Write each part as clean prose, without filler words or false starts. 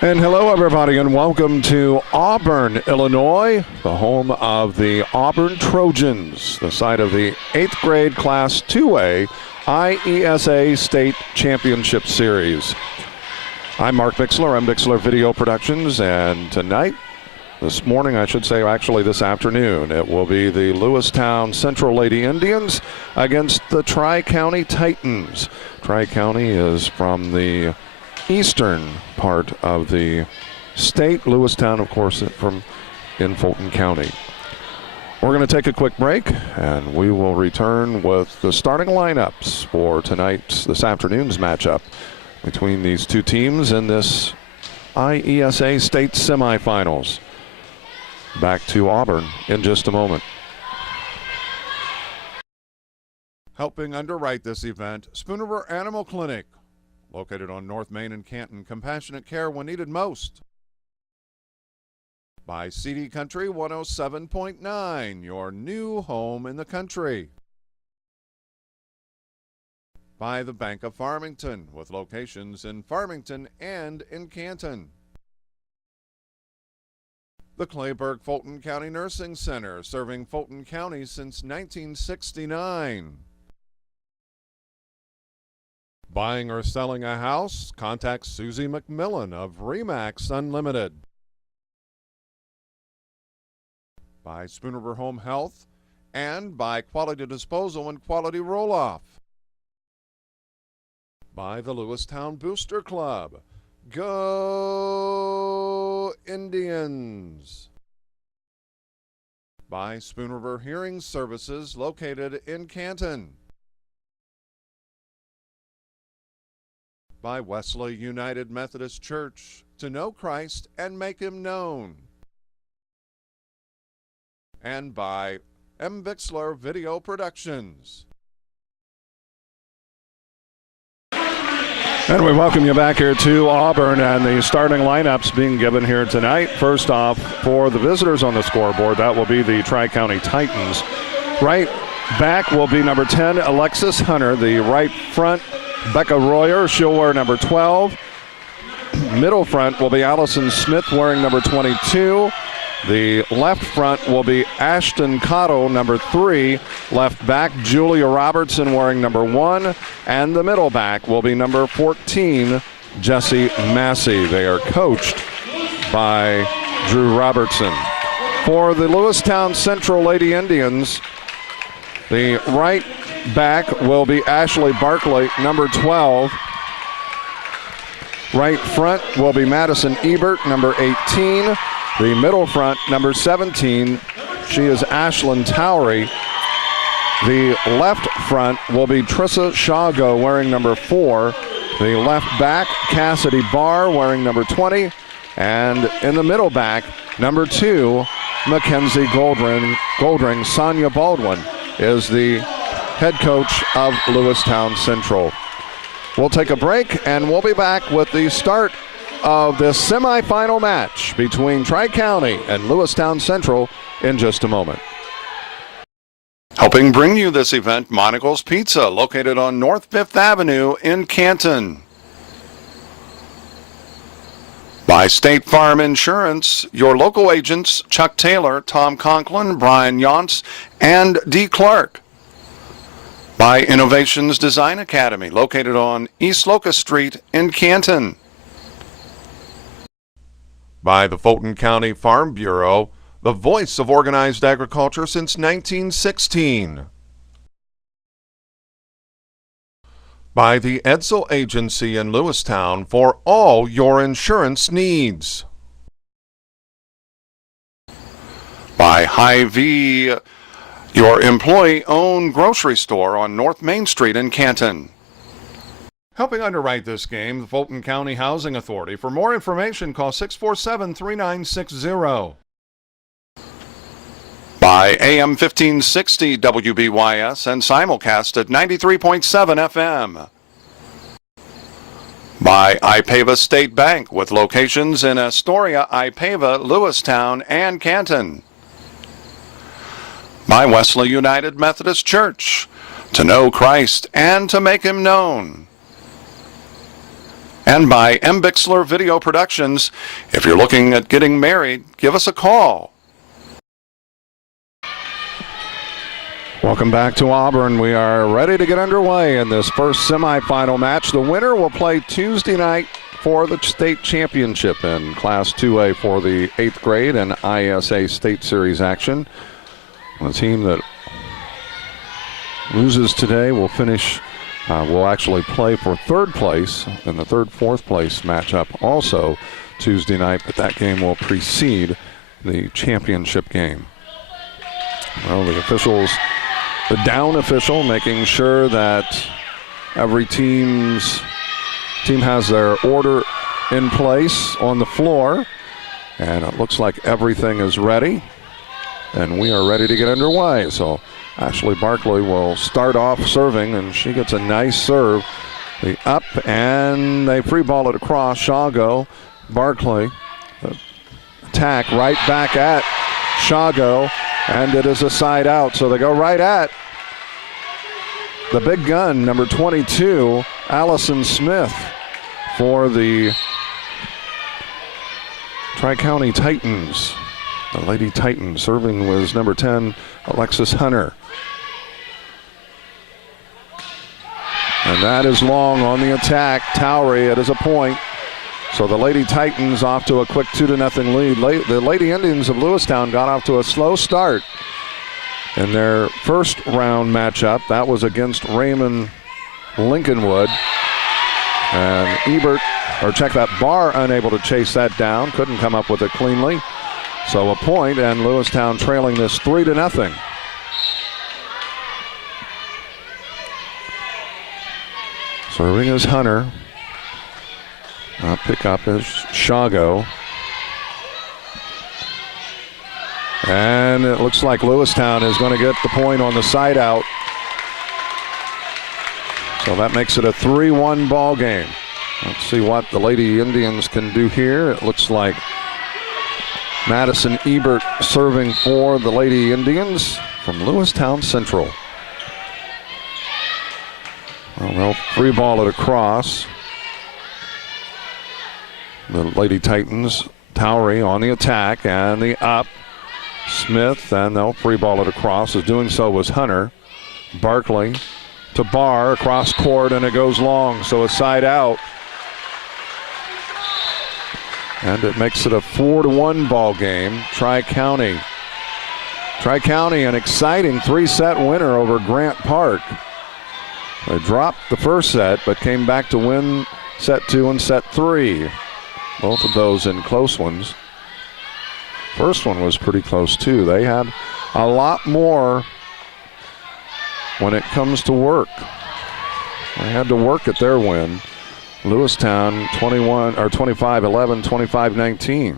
And hello, everybody, and welcome to Auburn, Illinois, the home of the Auburn Trojans, the site of the 8th grade Class 2A IESA State Championship Series. I'm Mark Bixler. I'm Bixler Video Productions, and tonight, this morning, I should say, actually this afternoon, it will be the Lewistown Central Lady Indians against the Tri-County Titans. Tri-County is from the eastern part of the state. Lewistown, of course, in Fulton County. We're going to take a quick break, and we will return with the starting lineups for this afternoon's matchup between these two teams in this IESA state semifinals. Back to Auburn in just a moment. Helping underwrite this event, Spoon River Animal Clinic, located on North Main and Canton. Compassionate care when needed most. By CD Country 107.9, your new home in the country. By the Bank of Farmington, with locations in Farmington and in Canton. The Clayburgh Fulton County Nursing Center, serving Fulton County since 1969. Buying or selling a house? Contact Susie McMillan of RE/MAX Unlimited. By Spoon River Home Health and by Quality Disposal and Quality Roll-Off. By the Lewistown Booster Club. Go Indians! By Spoon River Hearing Services, located in Canton. By Wesley United Methodist Church, to know Christ and make Him known. And by M. Bixler Video Productions. And we welcome you back here to Auburn, and the starting lineups being given here tonight. First off, for the visitors on the scoreboard, that will be the Tri-County Titans. Right back will be number 10, Alexis Hunter. The right front, Becca Royer. She'll wear number 12. Middle front will be Allison Smith, wearing number 22. The left front will be Ashton Cotto, number 3. Left back, Julia Robertson, wearing number 1. And the middle back will be number 14, Jessie Massey. They are coached by Drew Robertson. For the Lewistown Central Lady Indians, the right back will be Ashley Barkley, number 12. Right front will be Madison Ebert, number 18. The middle front, number 17, she is Ashlyn Towery. The left front will be Trissa Shago, wearing number 4. The left back, Cassidy Barr, wearing number 20. And in the middle back, number 2, Mackenzie Goldring. Sonia Baldwin is the head coach of Lewistown Central. We'll take a break, and we'll be back with the start of this semifinal match between Tri-County and Lewistown Central in just a moment. Helping bring you this event, Monocle's Pizza, located on North 5th Avenue in Canton. By State Farm Insurance, your local agents Chuck Taylor, Tom Conklin, Brian Yonts, and D. Clark. By Innovations Design Academy, located on East Locust Street in Canton. By the Fulton County Farm Bureau, the voice of organized agriculture since 1916. By the Edsel Agency in Lewistown for all your insurance needs. By Hy-Vee, your employee-owned grocery store on North Main Street in Canton. Helping underwrite this game, the Fulton County Housing Authority. For more information, call 647-3960. By AM 1560 WBYS and simulcast at 93.7 FM. By IPAVA State Bank, with locations in Astoria, IPAVA, Lewistown, and Canton. By Wesley United Methodist Church, to know Christ and to make Him known. And by M. Bixler Video Productions. If you're looking at getting married, give us a call. Welcome back to Auburn. We are ready to get underway in this first semifinal match. The winner will play Tuesday night for the state championship in Class 2A for the 8th grade and IESA State Series action. The team that loses today will finish, will actually play for third place in the third-fourth place matchup also Tuesday night, but that game will precede the championship game. Well, the officials, the down official, making sure that every team has their order in place on the floor, and it looks like everything is ready, and we are ready to get underway. So Ashley Barkley will start off serving, and she gets a nice serve. The up, and they free ball it across. Shago, Barkley, attack right back at Shago, and it is a side out. So they go right at the big gun, number 22, Allison Smith, for the Tri-County Titans. The Lady Titans. Serving was number 10, Alexis Hunter. And that is long on the attack. Towery, it is a point. So the Lady Titans off to a quick 2-0 lead. The Lady Indians of Lewistown got off to a slow start in their first round matchup. That was against Raymond Lincolnwood. And Barr unable to chase that down. Couldn't come up with it cleanly. So a point, and Lewistown trailing this 3-0. Serving is Hunter. Pick up is Shago. And it looks like Lewistown is going to get the point on the side out. So that makes it a 3-1 ball game. Let's see what the Lady Indians can do here. It looks like Madison Ebert serving for the Lady Indians from Lewistown Central. Well, they'll free ball it across. The Lady Titans, Towery on the attack and the up. Smith, and they'll free ball it across. As doing so was Hunter. Barkley to Barr across court, and it goes long, so a side out. And it makes it a 4-1 ball game. Tri-County, an exciting 3-set winner over Grant Park. They dropped the first set, but came back to win set 2 and set 3. Both of those in close ones. First one was pretty close too. They had a lot more when it comes to work. They had to work at their win. Lewistown 25-11, 25-19.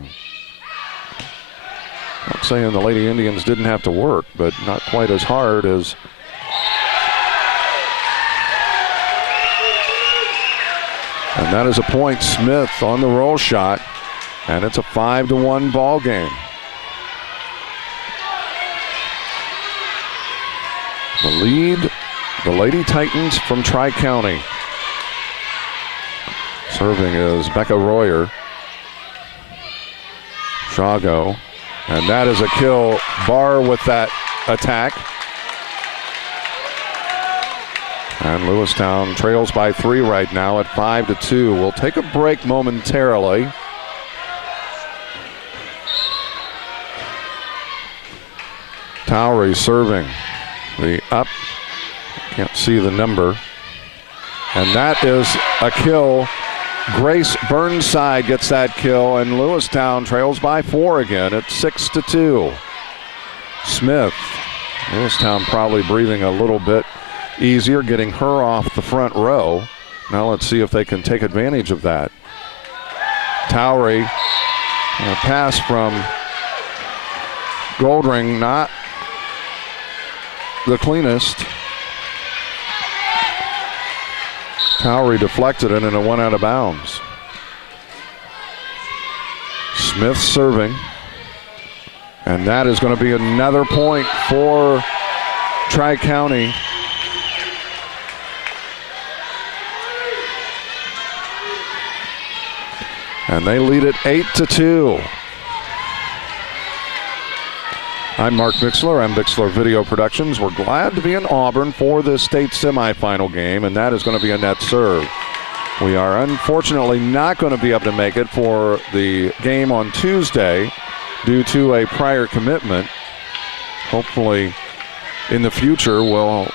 Not saying the Lady Indians didn't have to work, but not quite as hard as and that is a point. Smith on the roll shot, and it's a 5-1 ball game. The lead, the Lady Titans from Tri-County. Serving is Becca Royer. Shago, and that is a kill. Barr with that attack. And Lewistown trails by 3 right now at 5-2. We'll take a break momentarily. Towery serving. The up. Can't see the number. And that is a kill. Grace Burnside gets that kill, and Lewistown trails by 4 again at 6-2. Smith. Lewistown probably breathing a little bit easier, getting her off the front row. Now let's see if they can take advantage of that. Towery, a pass from Goldring, not the cleanest. Towery deflected it and it went out of bounds. Smith serving, and that is going to be another point for Tri-County. And they lead it 8-2. I'm Mark Bixler. I'm Bixler Video Productions. We're glad to be in Auburn for this state semifinal game, and that is going to be a net serve. We are unfortunately not going to be able to make it for the game on Tuesday due to a prior commitment. Hopefully, in the future, we'll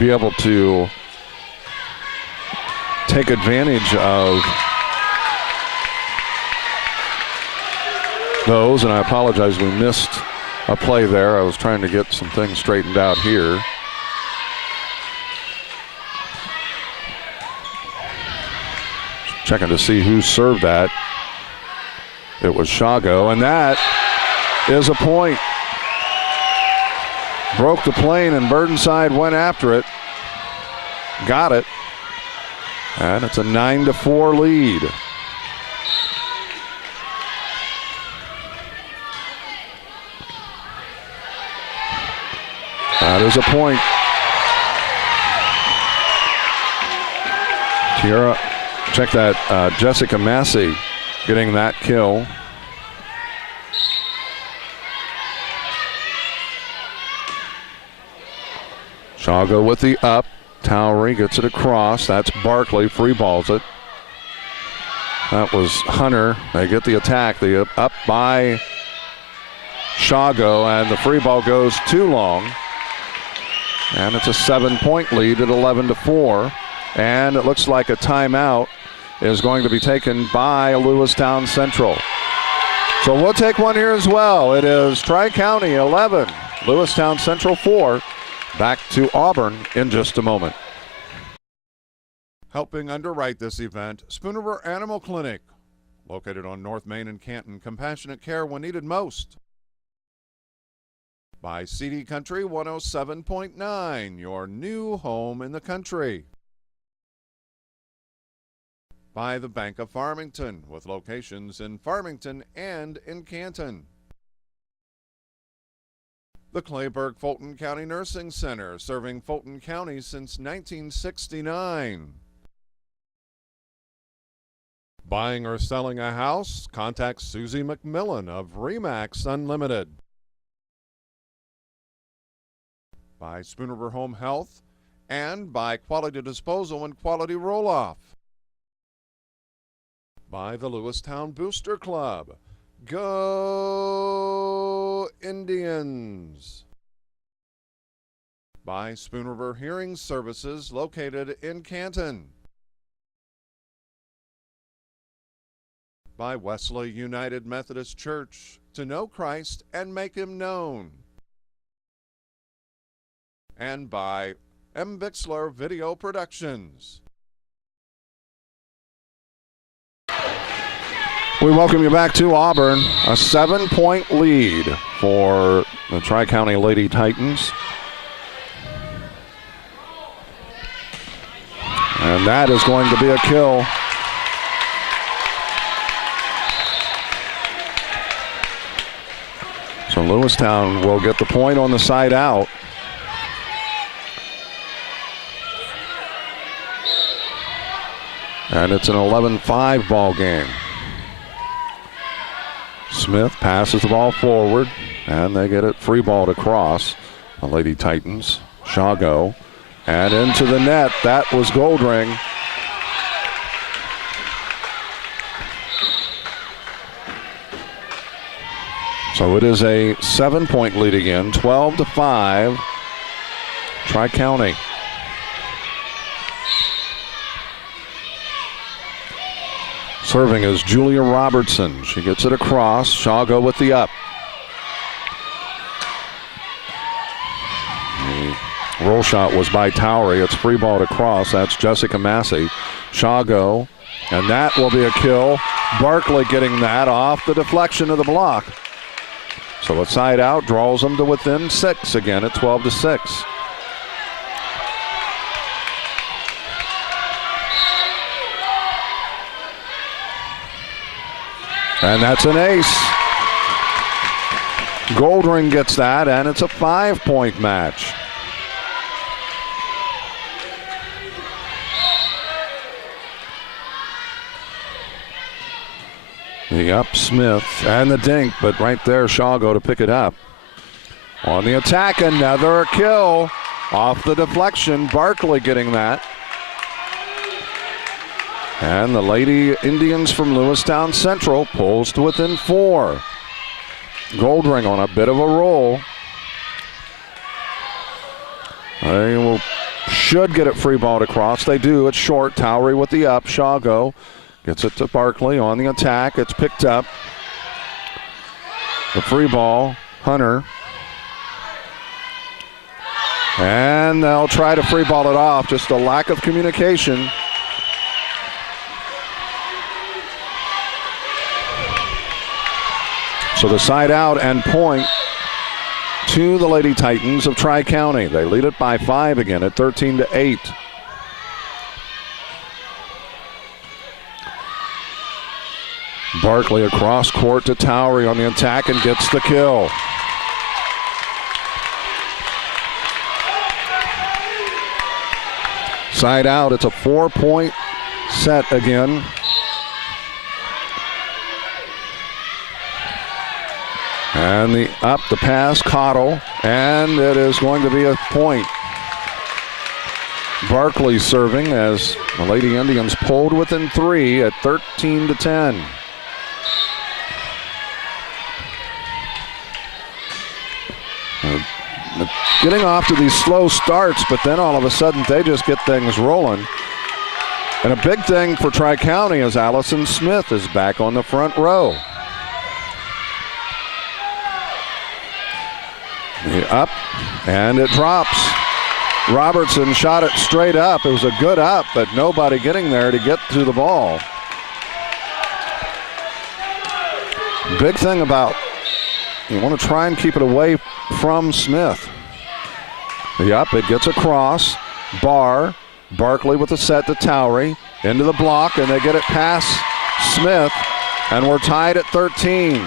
be able to take advantage of those, and I apologize, we missed a play there. I was trying to get some things straightened out here. Checking to see who served that. It was Shago, and that is a point. Broke the plane, and Burdenside went after it. Got it. And it's a 9-4 lead. That is a point. Tiara, check that, Jessica Massey getting that kill. Shago with the up. Towery gets it across. That's Barkley. Free balls it. That was Hunter. They get the attack. The up by Shago, and the free ball goes too long. And it's a 7-point lead at 11-4. And it looks like a timeout is going to be taken by Lewistown Central. So we'll take one here as well. It is Tri-County 11, Lewistown Central 4. Back to Auburn in just a moment. Helping underwrite this event, Spoon River Animal Clinic, located on North Main and Canton. Compassionate care when needed most. By CD Country 107.9, your new home in the country. By the Bank of Farmington, with locations in Farmington and in Canton. The Clayburgh Fulton County Nursing Center, serving Fulton County since 1969. Buying or selling a house? Contact Susie McMillan of Remax Unlimited. By Spoon River Home Health, and by Quality Disposal and Quality Roll-Off. By the Lewistown Booster Club. Go Indians! By Spoon River Hearing Services, located in Canton. By Wesley United Methodist Church, to know Christ and make Him known. And by M. Bixler Video Productions. We welcome you back to Auburn. A 7-point lead for the Tri-County Lady Titans. And that is going to be a kill. So Lewistown will get the point on the side out. And it's an 11-5 ball game. Smith passes the ball forward, and they get it free balled across. The Lady Titans, Shago, and into the net. That was Goldring. So it is a 7-point lead again, 12-5, Tri-County. Serving is Julia Robertson. She gets it across. Shago with the up. The roll shot was by Towery. It's free balled across. That's Jessica Massey. Shago, and that will be a kill. Barkley getting that off the deflection of the block. So a side out draws them to within 6 again at 12-6. And that's an ace. Goldring gets that, and it's a 5-point match. The up Smith and the dink, but right there Shaw go to pick it up. On the attack, another kill off the deflection. Barkley getting that. And the Lady Indians from Lewistown Central pulls to within 4. Goldring on a bit of a roll. They should get it free balled across. They do. It's short. Towery with the up. Shaw go. Gets it to Barkley on the attack. It's picked up. The free ball. Hunter. And they'll try to free ball it off. Just a lack of communication. So the side out and point to the Lady Titans of Tri-County. They lead it by 5 again at 13-8. Barkley across court to Towery on the attack and gets the kill. Side out, it's a 4-point set again. And the pass, Cottle, and it is going to be a point. Barkley serving as the Lady Indians pulled within 3 at 13-10. Getting off to these slow starts, but then all of a sudden they just get things rolling. And a big thing for Tri-County is Allison Smith is back on the front row. The up, and it drops. Robertson shot it straight up. It was a good up, but nobody getting there to get to the ball. Big thing about, you want to try and keep it away from Smith. The up, it gets across. Barkley with the set to Towery. Into the block, and they get it past Smith, and we're tied at 13.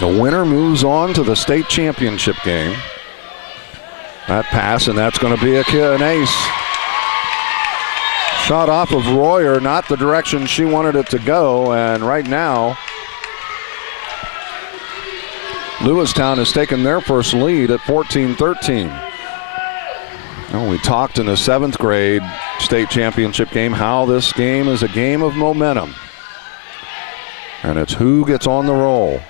The winner moves on to the state championship game. That pass, and that's going to be an ace. Shot off of Royer, not the direction she wanted it to go, and right now Lewistown has taken their first lead at 14-13. We talked in the 7th grade state championship game how this game is a game of momentum, and it's who gets on the roll.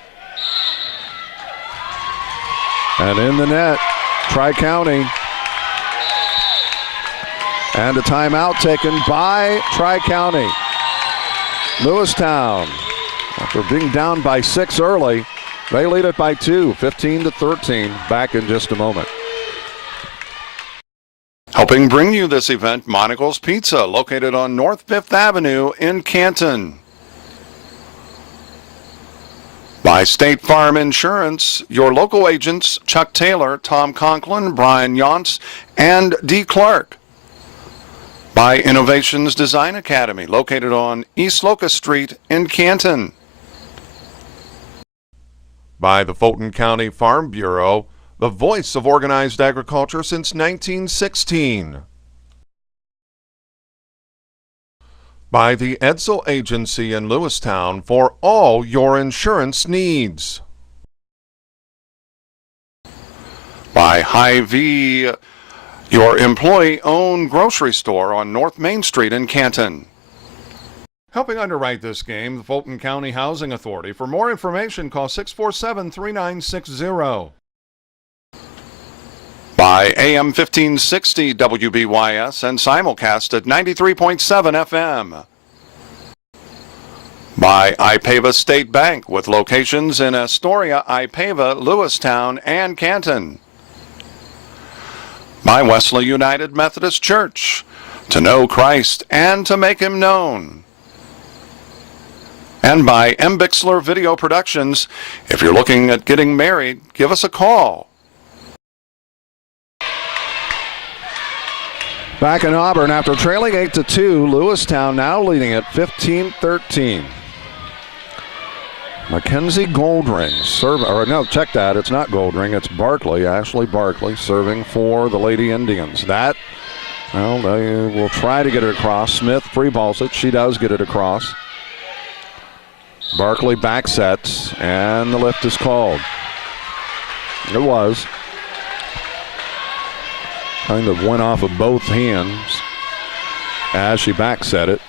And in the net, Tri-County. And a timeout taken by Tri-County. Lewistown, after being down by 6 early, they lead it by 2, 15-13. Back in just a moment. Helping bring you this event, Monocle's Pizza, located on North 5th Avenue in Canton. By State Farm Insurance, your local agents Chuck Taylor, Tom Conklin, Brian Yonts, and D. Clark. By Innovations Design Academy, located on East Locust Street in Canton. By the Fulton County Farm Bureau, the voice of organized agriculture since 1916. By the Edsel Agency in Lewistown for all your insurance needs. By Hy-Vee, your employee-owned grocery store on North Main Street in Canton. Helping underwrite this game, the Fulton County Housing Authority. For more information, call 647-3960. By AM 1560 WBYS and simulcast at 93.7 FM. By IPAVA State Bank with locations in Astoria, IPAVA, Lewistown, and Canton. By Wesley United Methodist Church, to know Christ and to make him known. And by M. Bixler Video Productions. If you're looking at getting married, give us a call. Back in Auburn, after trailing 8-2, Lewistown now leading at 15-13. Mackenzie Goldring serving, or no, check that. It's not Goldring. It's Barkley, Ashley Barkley, serving for the Lady Indians. That, well, they will try to get it across. Smith free balls it. She does get it across. Barkley back sets, and the lift is called. It was. Kind of went off of both hands as she back set it.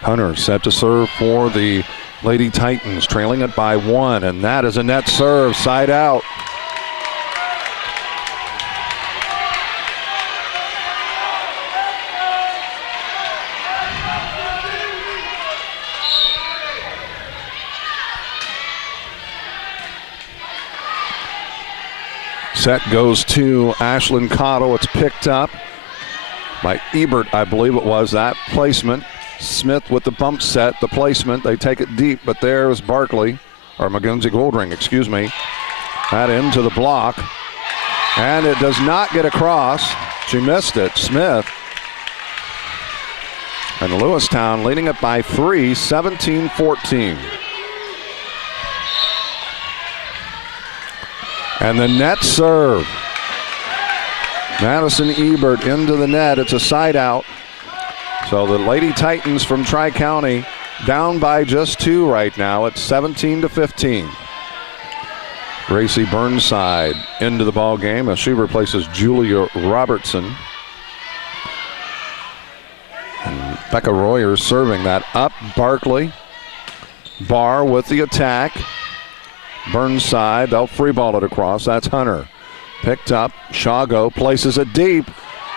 Hunter set to serve for the Lady Titans, trailing it by 1, and that is a net serve, side out. Set goes to Ashlyn Cottle. It's picked up by Ebert, I believe it was, that placement. Smith with the bump set, the placement. They take it deep, but there's Barkley, or Mackenzie Goldring, excuse me. That into the block, and it does not get across. She missed it, Smith. And Lewistown leading it by 3, 17-14. And the net serve. Madison Ebert into the net. It's a side out. So the Lady Titans from Tri-County down by just 2 right now. It's 17-15. Gracie Burnside into the ball game as she replaces Julia Robertson. And Becca Royer serving that up. Barkley. Barr with the attack. Burnside, they'll free ball it across. That's Hunter. Picked up. Shago places it deep,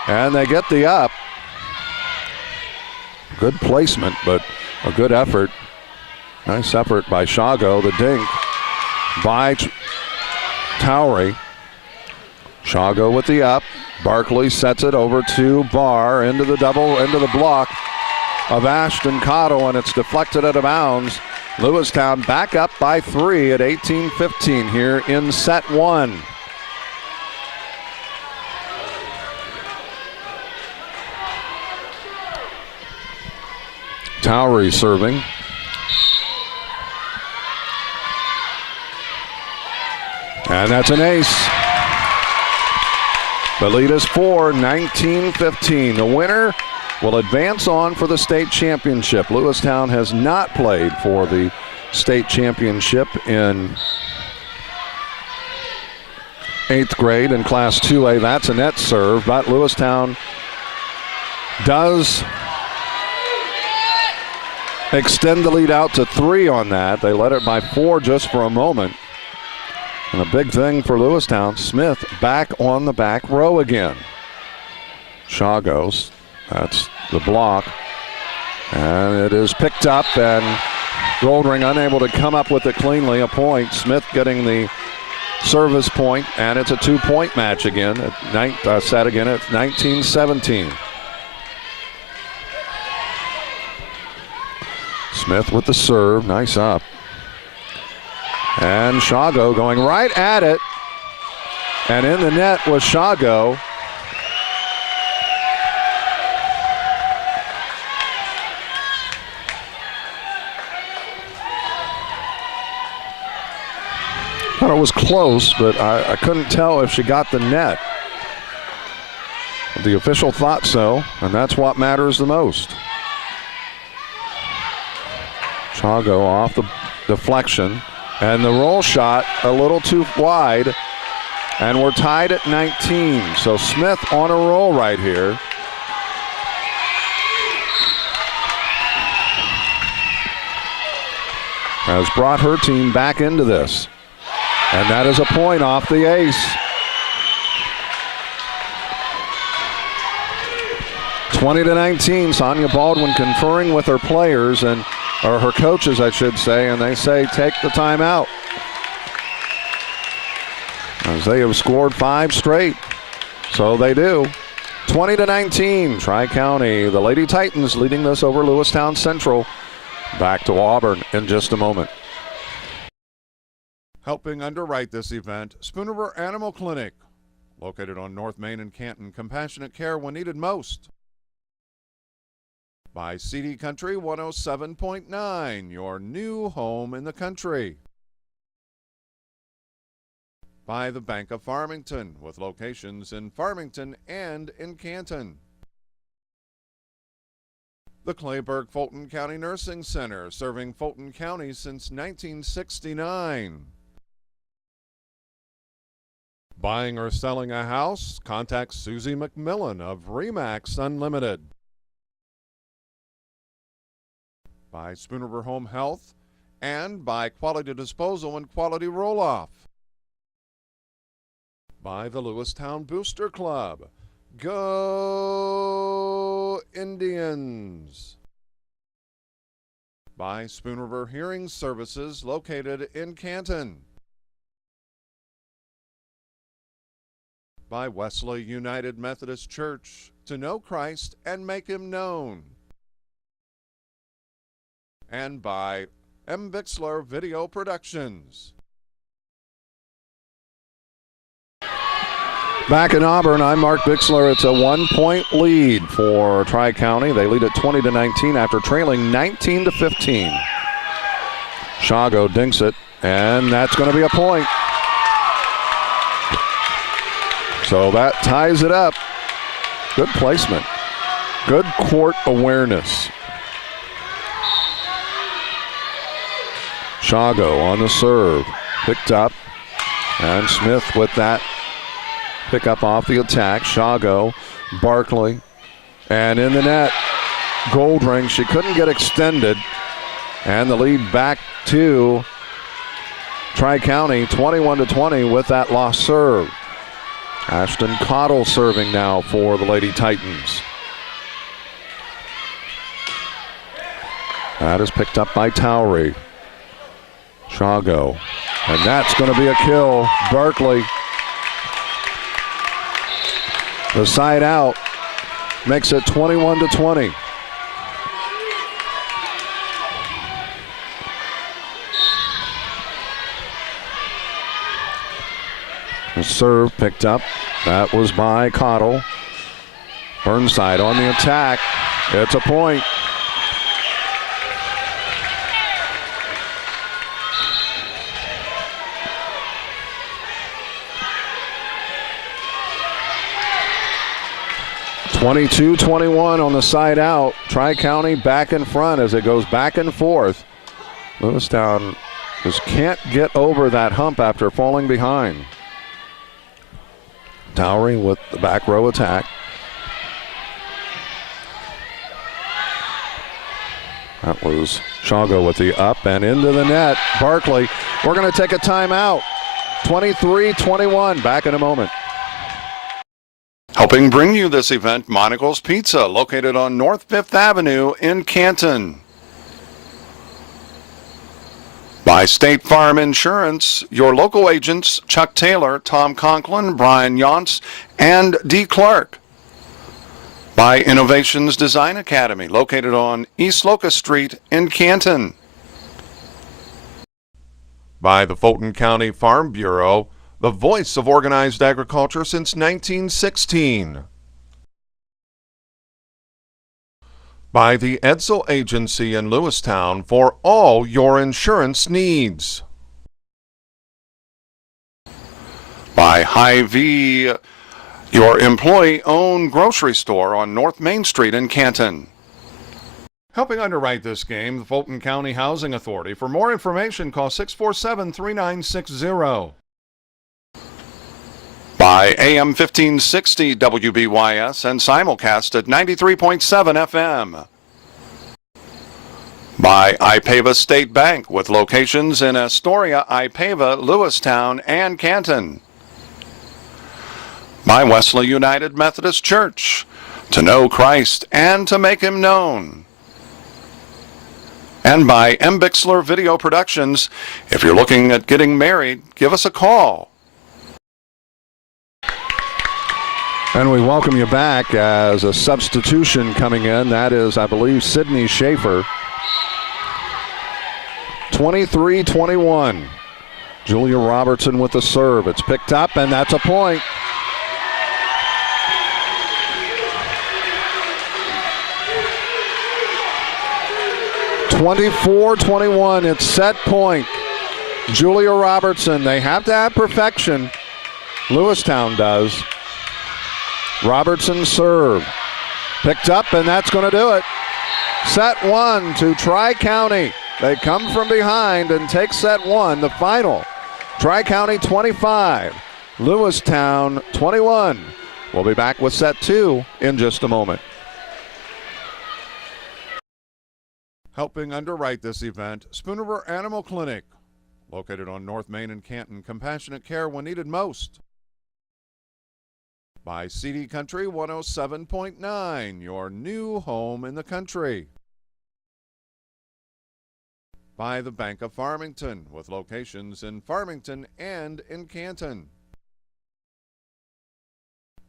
and they get the up. Good placement, but a good effort. Nice effort by Shago. The dink by Towery. Shago with the up. Barkley sets it over to Barr into the block of Ashton Cottle, and it's deflected out of bounds. Lewistown back up by 3 at 18-15 here in set 1. Towery serving. And that's an ace. The lead is 4, 19-15. The winner will advance on for the state championship. Lewistown has not played for the state championship in 8th grade in Class 2A. That's a net serve, but Lewistown does extend the lead out to 3 on that. They led it by 4 just for a moment. And a big thing for Lewistown, Smith back on the back row again. Shaw goes. That's the block. And it is picked up, and Goldring unable to come up with it cleanly. A point. Smith getting the service point, and it's a 2-point match again. Set again at 19-17. Smith with the serve, nice up. And Shago going right at it. And in the net was Shago. Thought it was close, but I couldn't tell if she got the net. The official thought so, and that's what matters the most. Shago off the deflection, and the roll shot a little too wide, and we're tied at 19. So Smith on a roll right here. Has brought her team back into this. And that is a point off the ace. 20-19, Sonia Baldwin conferring with her players, or her coaches, I should say, and they say take the timeout. As they have scored 5 straight. So they do. 20-19, Tri-County. The Lady Titans leading this over Lewistown Central. Back to Auburn in just a moment. Helping underwrite this event, Spooner Animal Clinic. Located on North Main in Canton, compassionate care when needed most. by CD Country 107.9, your new home in the country. By the Bank of Farmington, with locations in Farmington and in Canton. The Clayburgh-Fulton County Nursing Center, serving Fulton County since 1969. Buying or selling a house? Contact Susie McMillan of RE/MAX Unlimited. By Spoon River Home Health, and by Quality Disposal and Quality Roll-Off. By the Lewistown Booster Club. Go Indians! By Spoon River Hearing Services, located in Canton. By Wesley United Methodist Church, to know Christ and make Him known. And by Bixler Video Productions. Back in Auburn, I'm Mark Bixler. It's a 1-point lead for Tri-County. They lead at 20-19 after trailing 19-15. Shago dinks it, and that's going to be a point. So that ties it up. Good placement. Good court awareness. Shago on the serve. Picked up. And Smith with that pick up off the attack. Shago, Barkley. And in the net, Goldring. She couldn't get extended. And the lead back to Tri-County, 21-20 with that lost serve. Ashton Cottle serving now for the Lady Titans. That is picked up by Towery. Shago. And that's going to be a kill. Barkley. The side out makes it 21-20. The serve picked up. That was by Cottle. Burnside on the attack. It's a point. (22-21) on the side out. Tri-County back in front as it goes back and forth. Lewistown just can't get over that hump after falling behind. Towery with the back row attack. That was Shago with the up and into the net. Barkley, we're going to take a timeout. 23-21, back in a moment. Helping bring you this event, Monocle's Pizza, located on North 5th Avenue in Canton. By State Farm Insurance, your local agents Chuck Taylor, Tom Conklin, Brian Yonts, and D. Clark. By Innovations Design Academy, located on East Locust Street in Canton. By the Fulton County Farm Bureau, the voice of organized agriculture since 1916. By the Edsel Agency in Lewistown for all your insurance needs. By Hy-Vee, your employee-owned grocery store on North Main Street in Canton. Helping underwrite this game, the Fulton County Housing Authority. For more information, call 647-3960. By AM 1560 WBYS and simulcast at 93.7 FM. By IPAVA State Bank with locations in Astoria, IPAVA, Lewistown, and Canton. By Wesley United Methodist Church, to know Christ and to make Him known. And by Bixler Video Productions. If you're looking at getting married, give us a call. And we welcome you back as a substitution coming in. That is, I believe, Sydney Schaefer. 23-21. Julia Robertson with the serve. It's picked up, and that's a point. 24-21. It's set point. Julia Robertson. They have to have perfection. Lewistown does. Robertson serve. Picked up, and that's going to do it. Set one to Tri-County. They come from behind and take set one, the final. Tri-County 25, Lewistown 21. We'll be back with set two in just a moment. Helping underwrite this event, Spoon River Animal Clinic, located on North Main and Canton. Compassionate care when needed most. By CD Country 107.9, your new home in the country. By the Bank of Farmington, with locations in Farmington and in Canton.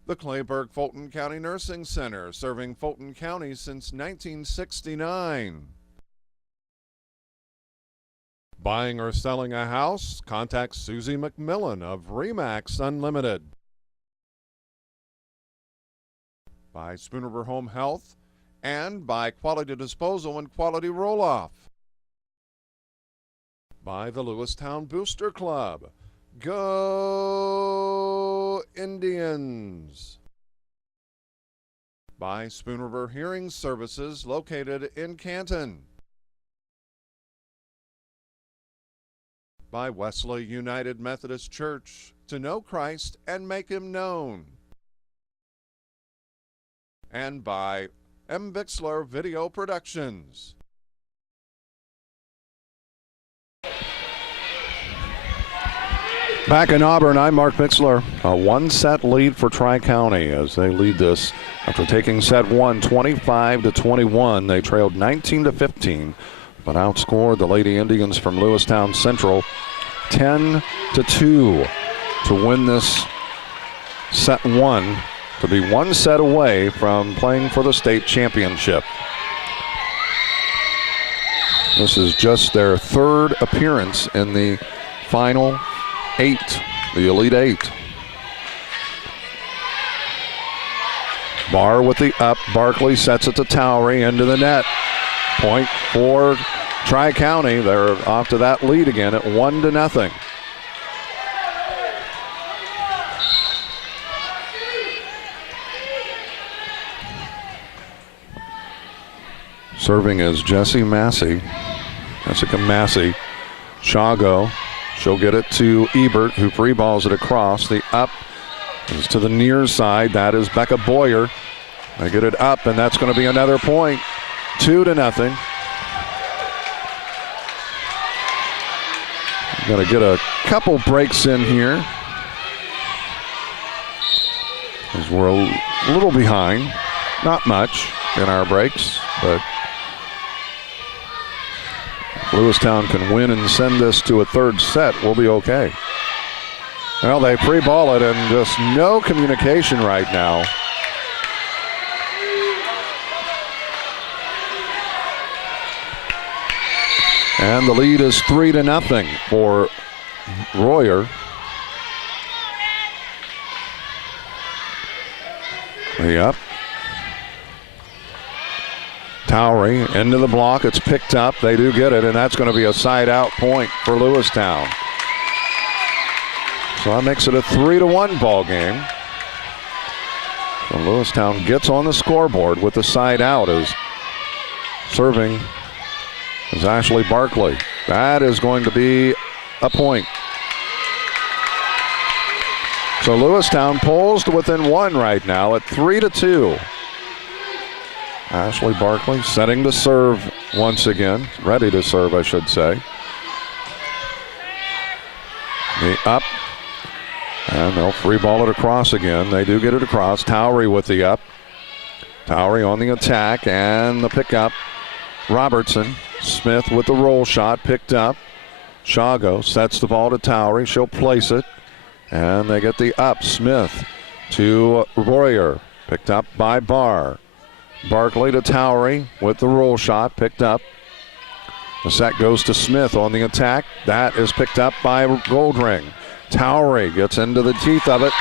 The Clayburgh-Fulton County Nursing Center, serving Fulton County since 1969. Buying or selling a house? Contact Susie McMillan of RE/MAX Unlimited. By Spoon River Home Health, and by Quality Disposal and Quality Roll-Off. By the Lewistown Booster Club. Go Indians! By Spoon River Hearing Services, located in Canton. By Wesley United Methodist Church, to know Christ and make him known. And by Bixler Video Productions. Back in Auburn, I'm Mark Bixler. A one-set lead for Tri-County as they lead this after taking set one 25-21. They trailed 19-15, but outscored the Lady Indians from Lewistown Central 10-2 to win this set one, to be one set away from playing for the state championship. This is just their third appearance in the final eight, the Elite Eight. Barr with the up. Barkley sets it to Towery into the net. Point for Tri-County. They're off to that lead again at 1-0. Serving is Jessica Massey. Shago. She'll get it to Ebert, who free balls it across. The up is to the near side. That is Becca Boyer. They get it up, and that's going to be another point. 2-0. Got to get a couple breaks in here, as we're a little behind. Not much in our breaks, but Lewistown can win and send this to a third set, we'll be okay. Well, they free ball it, and just no communication right now. And the lead is 3-0 for Royer. Yep. Towery into the block. It's picked up. They do get it, and that's going to be a side-out point for Lewistown. So that makes it a 3-1 ball game. So Lewistown gets on the scoreboard with the side out as serving is Ashley Barkley. That is going to be a point. So Lewistown pulls to within one right now at 3-2. Ashley Barkley setting to serve once again. Ready to serve, I should say. The up. And they'll free ball it across again. They do get it across. Towery with the up. Towery on the attack and the pickup. Robertson. Smith with the roll shot. Picked up. Shago sets the ball to Towery. She'll place it. And they get the up. Smith to Royer. Picked up by Barr. Barkley to Towery with the roll shot, picked up. The set goes to Smith on the attack. That is picked up by Goldring. Towery gets into the teeth of it,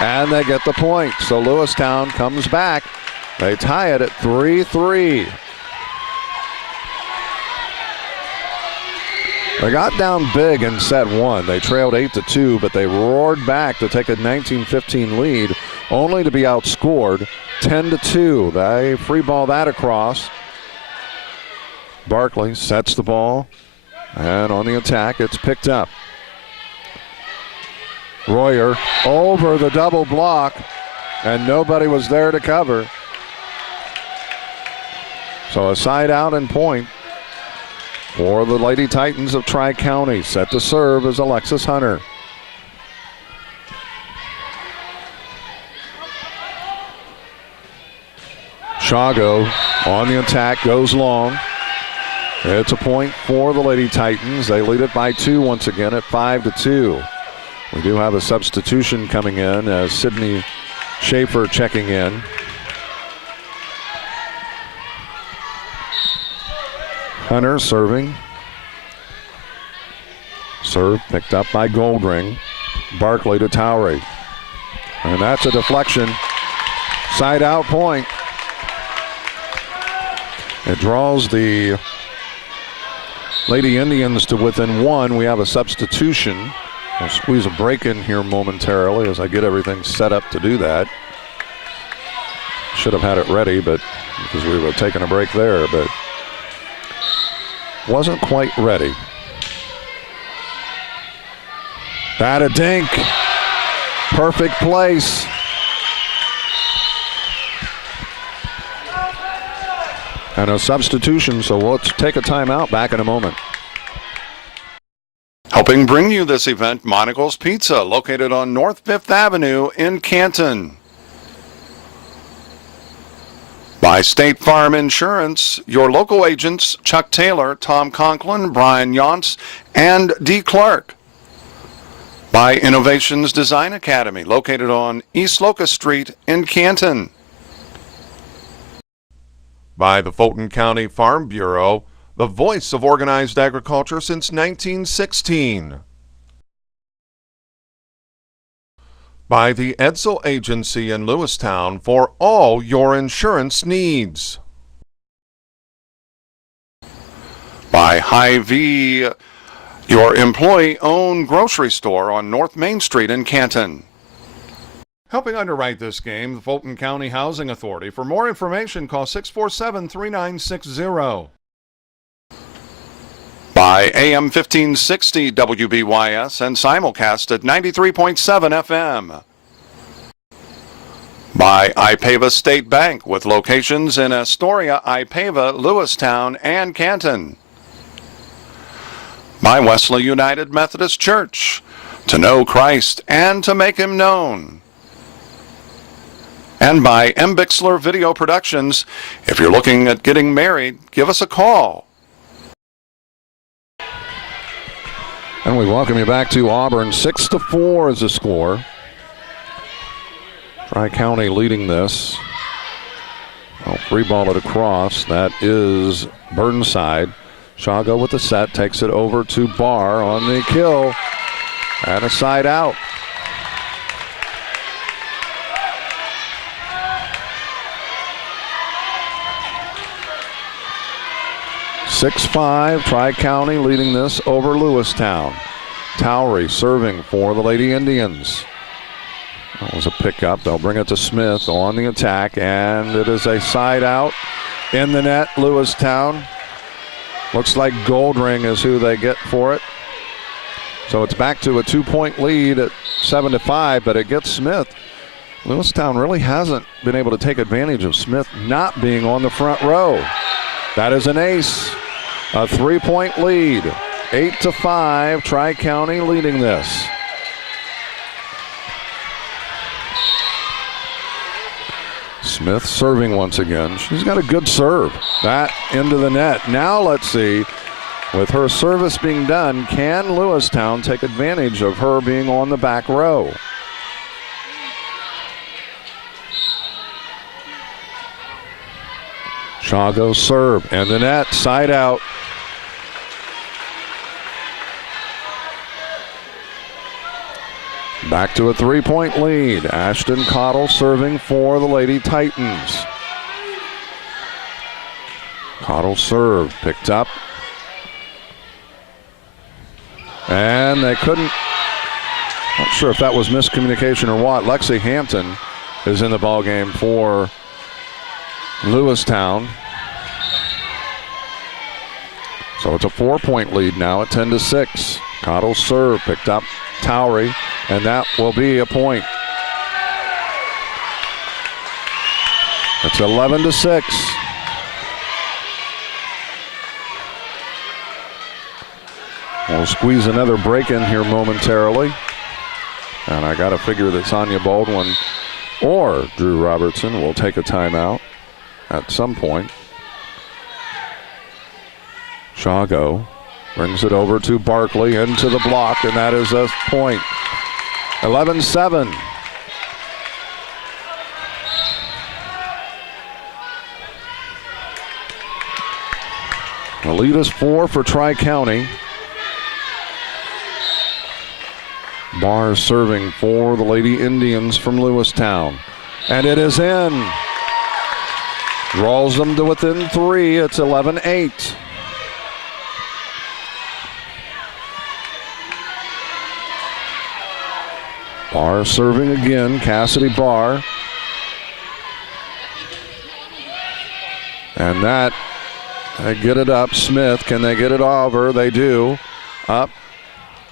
and they get the point. So Lewistown comes back. They tie it at 3-3. They got down big in set one. They trailed 8-2, but they roared back to take a 19-15 lead, only to be outscored 10-2. They free ball that across. Barkley sets the ball, and on the attack, it's picked up. Royer over the double block, and nobody was there to cover. So a side out and point for the Lady Titans of Tri-County. Set to serve is Alexis Hunter. Shago on the attack, goes long. It's a point for the Lady Titans. They lead it by 2 once again at 5-2. We do have a substitution coming in as Sydney Schaefer checking in. Hunter serving. Serve picked up by Goldring. Barkley to Towery. And that's a deflection. Side out point. It draws the Lady Indians to within 1. We have a substitution. We'll squeeze a break in here momentarily as I get everything set up to do that. Should have had it ready, but because we were taking a break there, but wasn't quite ready. That a dink. Perfect place. And a substitution, so let's take a timeout. Back in a moment. Helping bring you this event, Monocle's Pizza, located on North 5th Avenue in Canton. By State Farm Insurance, your local agents Chuck Taylor, Tom Conklin, Brian Yonts, and D. Clark. By Innovations Design Academy, located on East Locust Street in Canton. By the Fulton County Farm Bureau, the voice of organized agriculture since 1916. By the Edsel Agency in Lewistown for all your insurance needs. By Hy-Vee, your employee-owned grocery store on North Main Street in Canton. Helping underwrite this game, the Fulton County Housing Authority. For more information, call 647-3960. By AM 1560 WBYS and simulcast at 93.7 FM. By IPAVA State Bank with locations in Astoria, IPAVA, Lewistown, and Canton. By Wesley United Methodist Church, to know Christ and to make him known. And by M. Bixler Video Productions. If you're looking at getting married, give us a call. And we welcome you back to Auburn. 6-4 is the score. Tri-County leading this. Well, free ball it across. That is Burnside. Shago with the set, takes it over to Barr on the kill. And a side out. (6-5), Tri-County leading this over Lewistown. Towery serving for the Lady Indians. That was a pickup. They'll bring it to Smith on the attack, and it is a side out in the net. Lewistown. Looks like Goldring is who they get for it. So it's back to a 2-point lead at 7-5, but it gets Smith. Lewistown really hasn't been able to take advantage of Smith not being on the front row. That is an ace. A 3-point lead. 8-5, Tri-County leading this. Smith serving once again. She's got a good serve. That into the net. Now let's see, with her service being done, can Lewistown take advantage of her being on the back row? Shago serve and the net, side out. Back to a 3-point lead. Ashton Cottle serving for the Lady Titans. Cottle serve picked up. and they couldn't. Not sure if that was miscommunication or what. Lexi Hampton is in the ballgame for Lewistown. So it's a 4-point lead now at 10-6. Cottle's serve picked up Towery, and that will be a point. It's 11-6. We'll squeeze another break in here momentarily. And I got to figure that Sonia Baldwin or Drew Robertson will take a timeout at some point. Shago brings it over to Barkley into the block, and that is a point. 11-7. The lead is 4 for Tri-County. Barr serving for the Lady Indians from Lewistown. And it is in. Draws them to within 3. It's 11-8. Barr serving again. Cassidy Barr. And that, they get it up. Smith, can they get it over? They do. Up.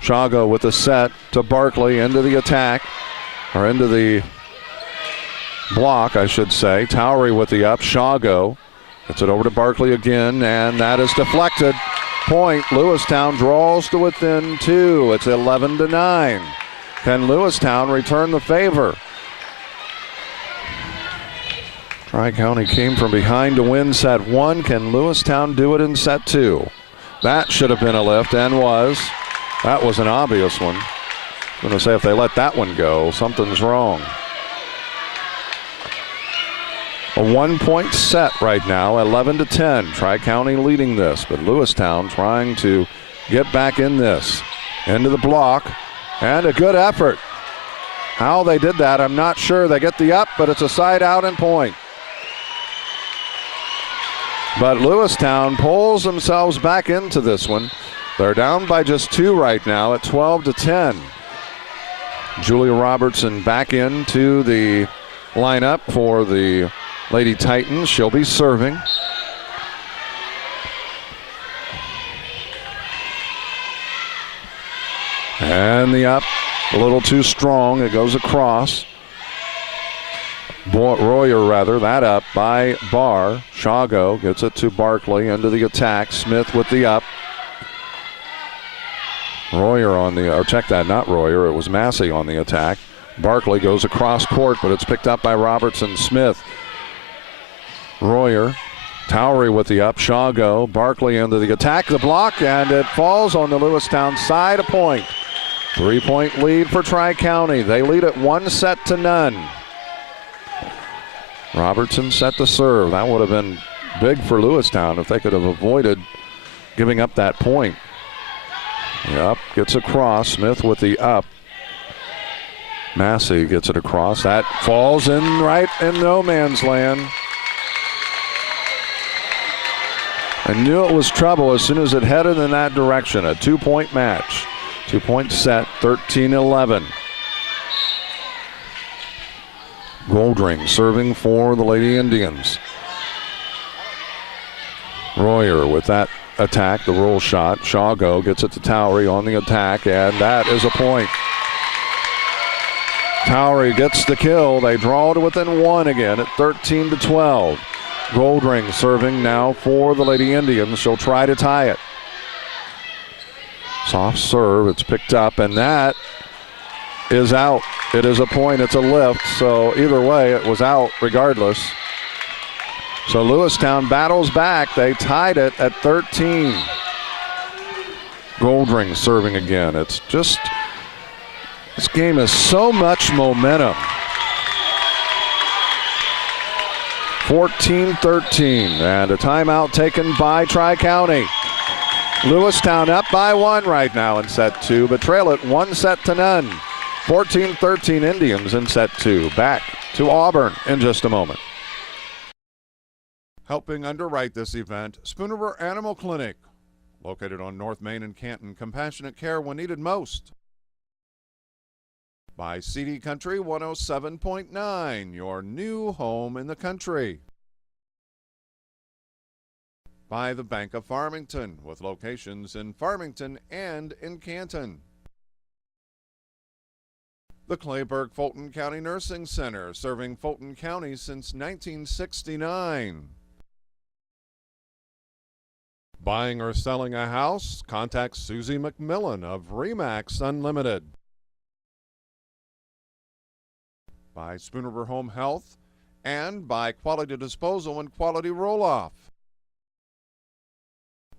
Shago with the set to Barkley into the attack, or into the block, I should say. Towery with the up. Shago gets it over to Barkley again, and that is deflected. Point. Lewistown draws to within 2. It's 11-9. Can Lewistown return the favor? Tri-County came from behind to win set 1. Can Lewistown do it in set 2? That should have been a lift, and was. That was an obvious one. I'm going to say if they let that one go, something's wrong. A 1-point set right now, 11-10. Tri-County leading this, but Lewistown trying to get back in this. Into the block, and a good effort. How they did that, I'm not sure. They get the up, but it's a side out and point. But Lewistown pulls themselves back into this one. They're down by just 2 right now at 12-10. Julia Robertson back into the lineup for the Lady Titans. She'll be serving. And the up, a little too strong. It goes across. Royer, rather, that up by Barr. Shago gets it to Barkley into the attack. Smith with the up. Royer on the, or check that, not Royer, it was Massey on the attack. Barkley goes across court, but it's picked up by Robertson. Smith. Royer. Towery with the up. Shago. Barkley into the attack. The block, and it falls on the Lewistown side. A point. 3-point lead for Tri-County. They lead it 1-0. Robertson set the serve. That would have been big for Lewistown if they could have avoided giving up that point. The up gets across. Smith with the up. Massey gets it across. That falls in right in no man's land. I knew it was trouble as soon as it headed in that direction. A 2-point match. 2-point set, 13-11. Goldring serving for the Lady Indians. Royer with that attack, the roll shot. Shago gets it to Towery on the attack, and that is a point. Towery gets the kill. They draw to within 1 again at 13-12. Goldring serving now for the Lady Indians. She'll try to tie it. Soft serve, it's picked up, and that is out. It is a point, it's a lift, so either way it was out regardless. So Lewistown battles back. They tied it at 13. Goldring serving again. It's just, this game has so much momentum. 14-13, and a timeout taken by Tri-County. Lewistown up by 1 right now in set 2, but trail it 1-0. 14-13 Indians in set 2. Back to Auburn in just a moment. Helping underwrite this event, Spooner Animal Clinic. located on North Main and Canton. Compassionate care when needed most. By CD Country 107.9, your new home in the country. By the Bank of Farmington, with locations in Farmington and in Canton. The Clayburgh-Fulton County Nursing Center, serving Fulton County since 1969. Buying or selling a house? Contact Susie McMillan of RE/MAX Unlimited. By Spoon River Home Health and by Quality Disposal and Quality Roll-Off.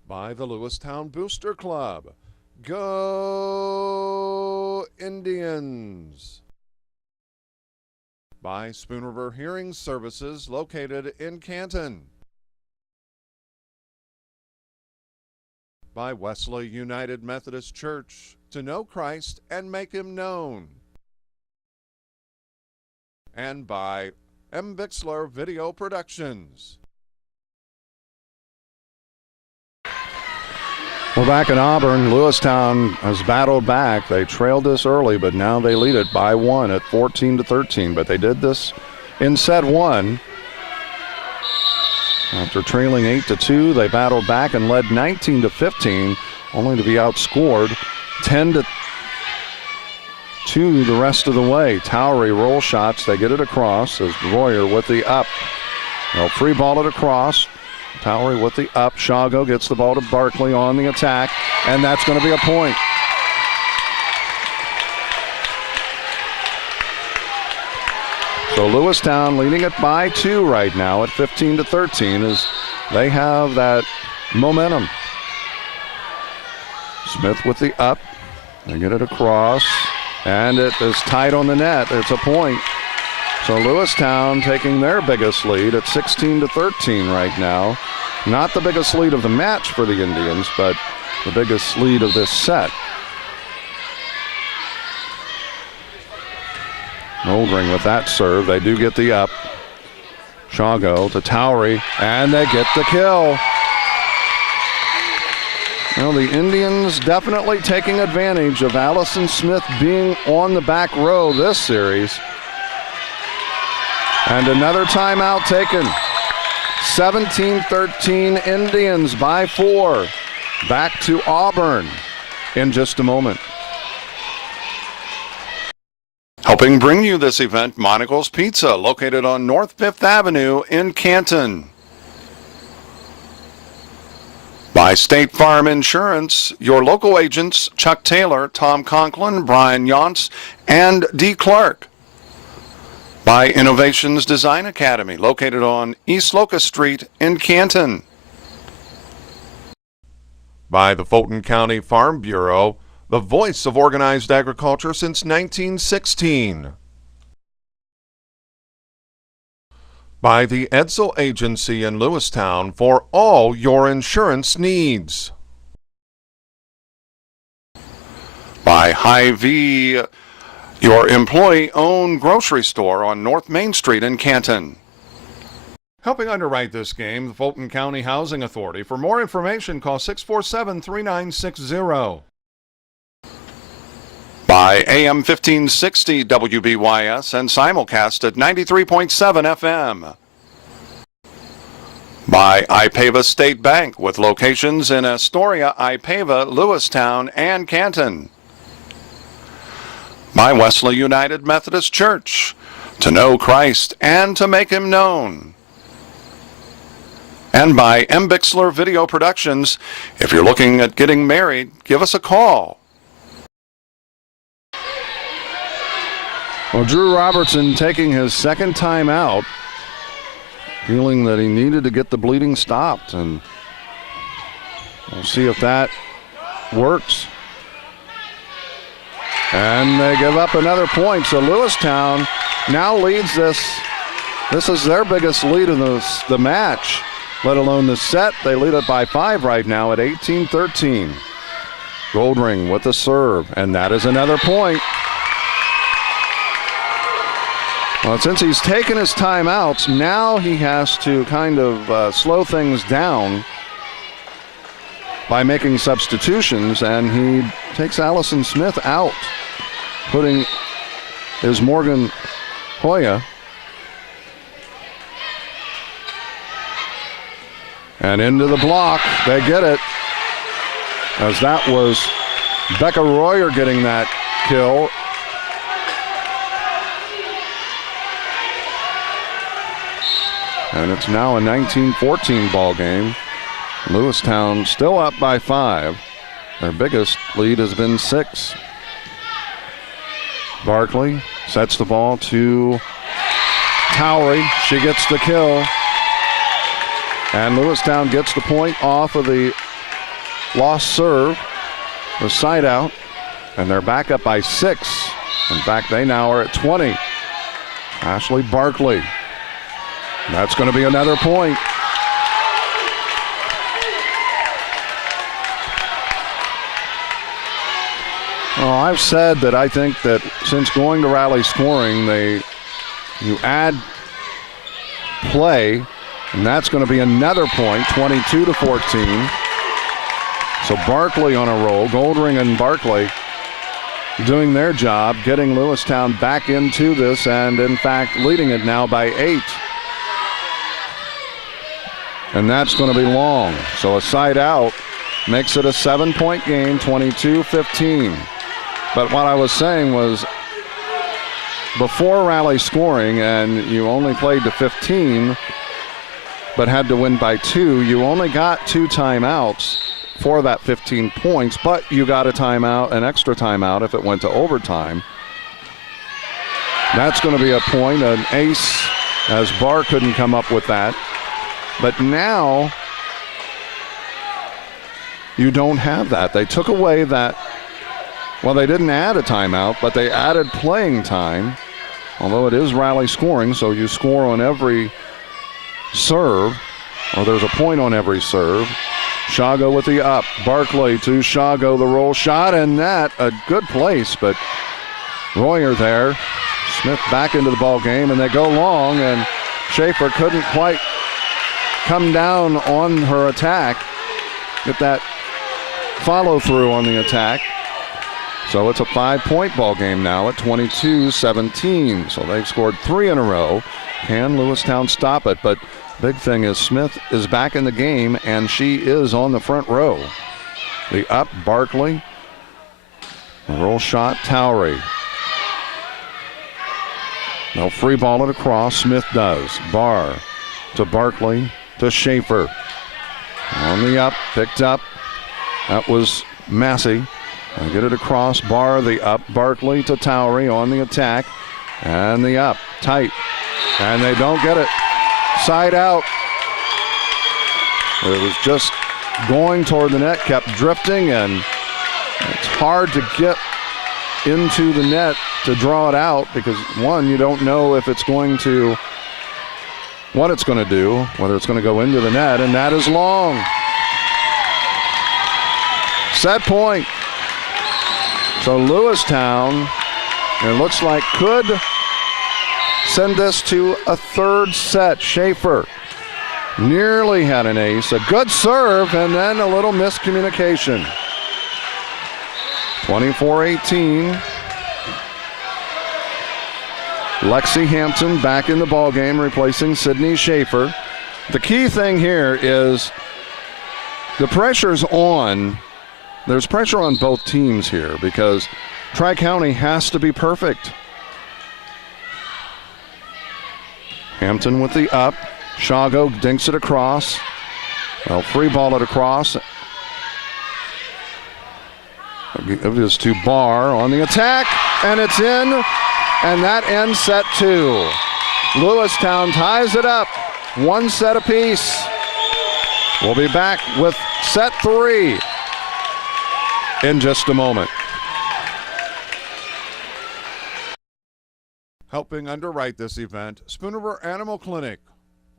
By the Lewistown Booster Club. Go Indians! By Spoon River Hearing Services, located in Canton. By Wesley United Methodist Church, to know Christ and make Him known. And by Bixler Video Productions. We're back in Auburn. Lewistown has battled back. They trailed this early, but now they lead it by 1 at 14-13. But they did this in set 1. After trailing 8-2, they battled back and led 19-15, only to be outscored 10-2 the rest of the way. Towery roll shots. They get it across as Royer with the up. They'll free ball it across. Towery with the up. Shago gets the ball to Barkley on the attack, and that's going to be a point. So Lewistown leading it by 2 right now at 15-13 as they have that momentum. Smith with the up. They get it across, and it is tight on the net. It's a point. So Lewistown taking their biggest lead at 16-13 right now. Not the biggest lead of the match for the Indians, but the biggest lead of this set. Oldring with that serve. They do get the up. Shago to Towery, and they get the kill. Well, the Indians definitely taking advantage of Allison Smith being on the back row this series. And another timeout taken. 17-13 Indians by 4. Back to Auburn in just a moment. Helping bring you this event, Monocle's Pizza, located on North 5th Avenue in Canton. By State Farm Insurance, your local agents Chuck Taylor, Tom Conklin, Brian Yonts, and D. Clark. By Innovations Design Academy, located on East Locust Street in Canton. By the Fulton County Farm Bureau, the voice of organized agriculture since 1916. By the Edsel Agency in Lewistown for all your insurance needs. By Hy-Vee, your employee-owned grocery store on North Main Street in Canton. Helping underwrite this game, the Fulton County Housing Authority. For more information, call 647-3960. By AM 1560 WBYS and simulcast at 93.7 FM. By Ipava State Bank with locations in Astoria, Ipava, Lewistown, and Canton. By Wesley United Methodist Church, to know Christ and to make Him known. And by Bixler Video Productions. If you're looking at getting married, give us a call. Well, Drew Robertson taking his second time out, feeling that he needed to get the bleeding stopped, and we'll see if that works. And they give up another point, so Lewistown now leads this. This is their biggest lead in the match, let alone the set. They lead it by 5 right now at 18-13. Goldring with the serve, and that is another point. Well, since he's taken his timeouts, now he has to kind of slow things down by making substitutions, and he takes Allison Smith out, putting is Morgan Hoya. And into the block, they get it, as that was Becca Royer getting that kill. And it's now a 19-14 ball game. Lewistown still up by 5. Their biggest lead has been 6. Barkley sets the ball to Towery. She gets the kill. And Lewistown gets the point off of the lost serve, the side out, and they're back up by 6. In fact, they now are at 20. Ashley Barkley. That's going to be another point. Well, I've said that I think that since going to rally scoring, you add play, and that's going to be another point, 22-14. So Barkley on a roll. Goldring and Barkley doing their job, getting Lewistown back into this, and in fact leading it now by 8. And that's going to be long. So a side out makes it a 7-point game, 22-15. But what I was saying was, before rally scoring and you only played to 15 but had to win by 2, you only got 2 timeouts for that 15 points, but you got a timeout, an extra timeout if it went to overtime. That's going to be a point, an ace, as Barr couldn't come up with that. But now you don't have that. They took away that. Well, they didn't add a timeout, but they added playing time, although it is rally scoring, so you score on every serve, or there's a point on every serve. Shago with the up. Barkley to Shago, the roll shot, and that a good place, but Royer there. Smith back into the ball game, and they go long, and Schaefer couldn't quite come down on her attack, get that follow through on the attack. So it's a 5-point ball game now at 22-17. So they've scored 3 in a row. Can Lewistown stop it? But big thing is Smith is back in the game, and she is on the front row. The up, Barkley. The roll shot, Towery. They'll free ball it across. Smith does. Barr to Barkley to Schaefer. On the up, picked up. That was Massey. They get it across. Barr the up. Barkley to Towery on the attack. And the up. Tight. And they don't get it. Side out. It was just going toward the net. Kept drifting, and it's hard to get into the net to draw it out because, one, you don't know if it's going to, what it's going to do, whether it's going to go into the net, and that is long. Set point. So Lewistown, it looks like, could send this to a third set. Schaefer nearly had an ace. A good serve, and then a little miscommunication. 24-18. Lexi Hampton back in the ballgame, replacing Sydney Schaefer. The key thing here is the pressure's on. There's pressure on both teams here because Tri-County has to be perfect. Hampton with the up. Shago dinks it across. They'll free ball it across. It is to Barr on the attack, and it's in, and that ends set 2. Lewistown ties it up, 1 set apiece. We'll be back with set 3 in just a moment. Helping underwrite this event, Spoon River Animal Clinic,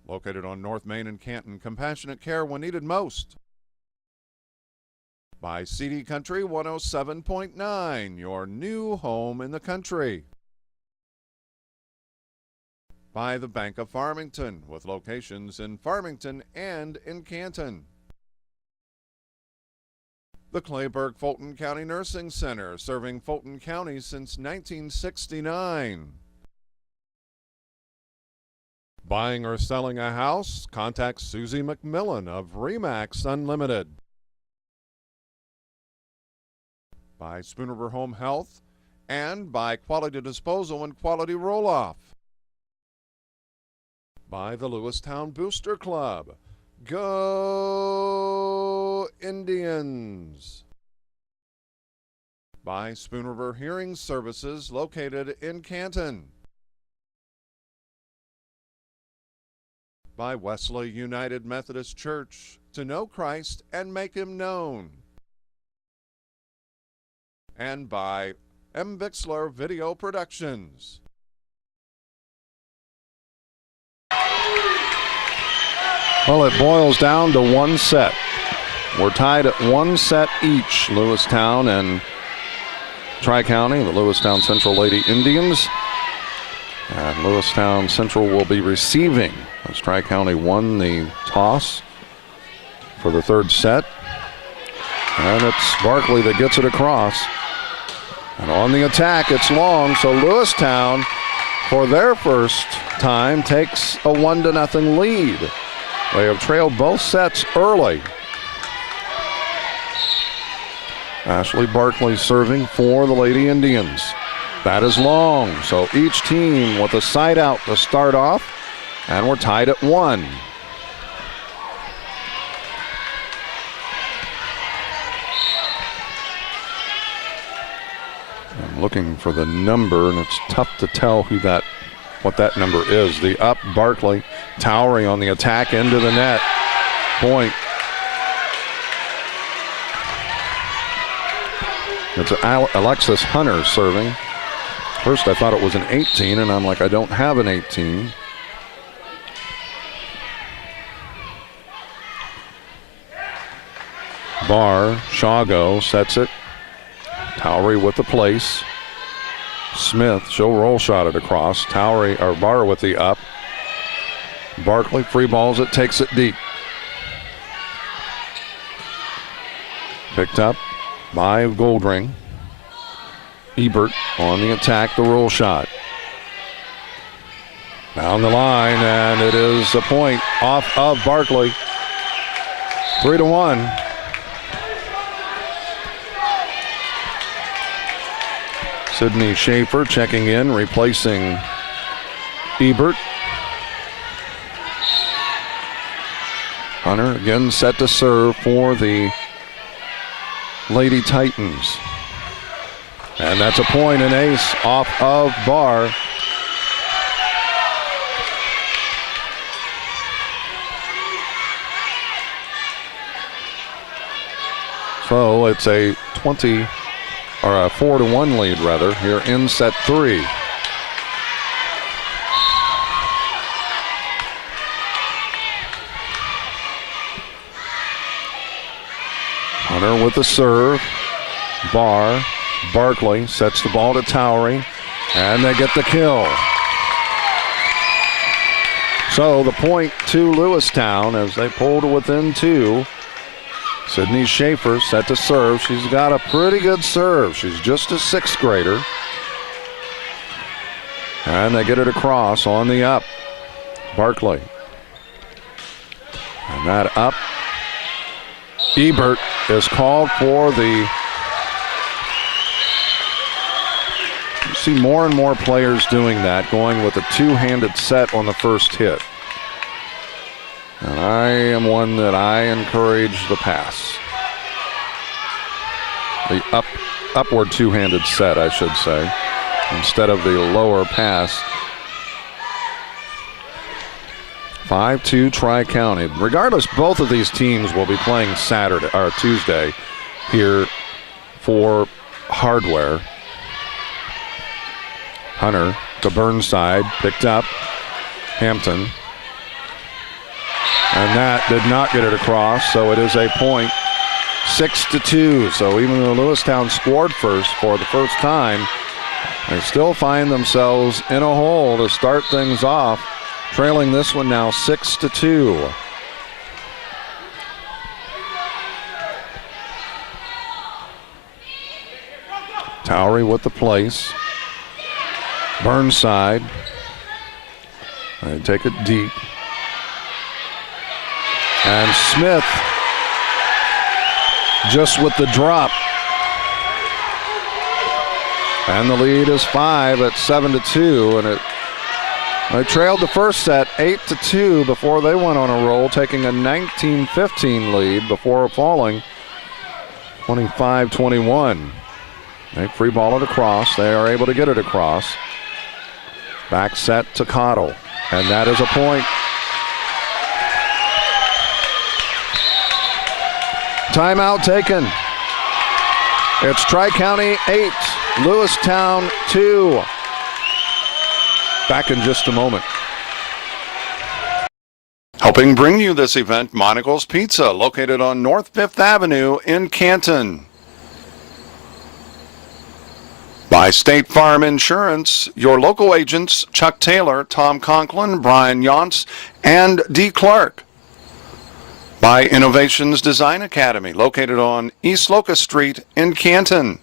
located on North Main and Canton. Compassionate care when needed most. By CD Country 107.9, your new home in the country. By the Bank of Farmington, with locations in Farmington and in Canton. The Clayburgh-Fulton County Nursing Center, serving Fulton County since 1969. Buying or selling a house? Contact Susie McMillan of Remax Unlimited. By Spoon River Home Health and by Quality Disposal and Quality Roll-Off. By the Lewistown Booster Club. Go Indians! By Spoon River Hearing Services, located in Canton. By Wesley United Methodist Church, to know Christ and make Him known. And by M. Bixler Video Productions. Well, it boils down to one set. We're tied at one set each, Lewistown and Tri-County, the Lewistown Central Lady Indians. And Lewistown Central will be receiving as Tri-County won the toss for the third set. And it's Barkley that gets it across. And on the attack, it's long, so Lewistown, for their first time, takes a 1-0 lead. They have trailed both sets early. Ashley Barkley serving for the Lady Indians. That is long, so each team with a side out to start off, and we're tied at 1. I'm looking for the number, and it's tough to tell what that number is. The up, Barkley, Towery on the attack into the net. Point. It's Alexis Hunter serving. First I thought it was an 18, and I'm like, I don't have an 18. Barr, Shago sets it. Towery with the place. Smith, she'll roll shot it across. Towery, or Barr with the up. Barkley free balls it, takes it deep. Picked up by Goldring. Ebert on the attack, the roll shot. Down the line, and it is a point off of Barkley. 3-1. Sydney Schaefer checking in, replacing Ebert. Hunter again set to serve for the Lady Titans. And that's a point, an ace off of Barr. So it's a 4-1 lead rather here in set 3. Hunter with the serve. Barr, Barkley sets the ball to Towery, and they get the kill. So the point to Lewistown as they pull to within 2. Sydney Schaefer set to serve. She's got a pretty good serve. She's just a 6th grader. And they get it across on the up. Barkley. And that up. Ebert is called for the... You see more and more players doing that, going with a two-handed set on the first hit. And I am one that I encourage the pass. The upward two-handed set, I should say, instead of the lower pass. 5-2 Tri-County. Regardless, both of these teams will be playing Tuesday here for hardware. Hunter to Burnside, picked up. Hampton. And that did not get it across, so it is a point, 6-2. So even though Lewistown scored first for the first time, they still find themselves in a hole to start things off, trailing this one now 6-2. Towery with the place. Burnside. They take it deep. And Smith just with the drop. And the lead is 5 at 7-2. And they trailed the first set 8-2 before they went on a roll, taking a 19-15 lead before falling 25-21. They free ball it across. They are able to get it across. Back set to Cottle. And that is a point. Timeout taken. It's Tri-County 8, Lewistown 2. Back in just a moment. Helping bring you this event, Monocle's Pizza, located on North 5th Avenue in Canton. By State Farm Insurance, your local agents Chuck Taylor, Tom Conklin, Brian Yonts, and D. Clark. By Innovations Design Academy, located on East Locust Street in Canton.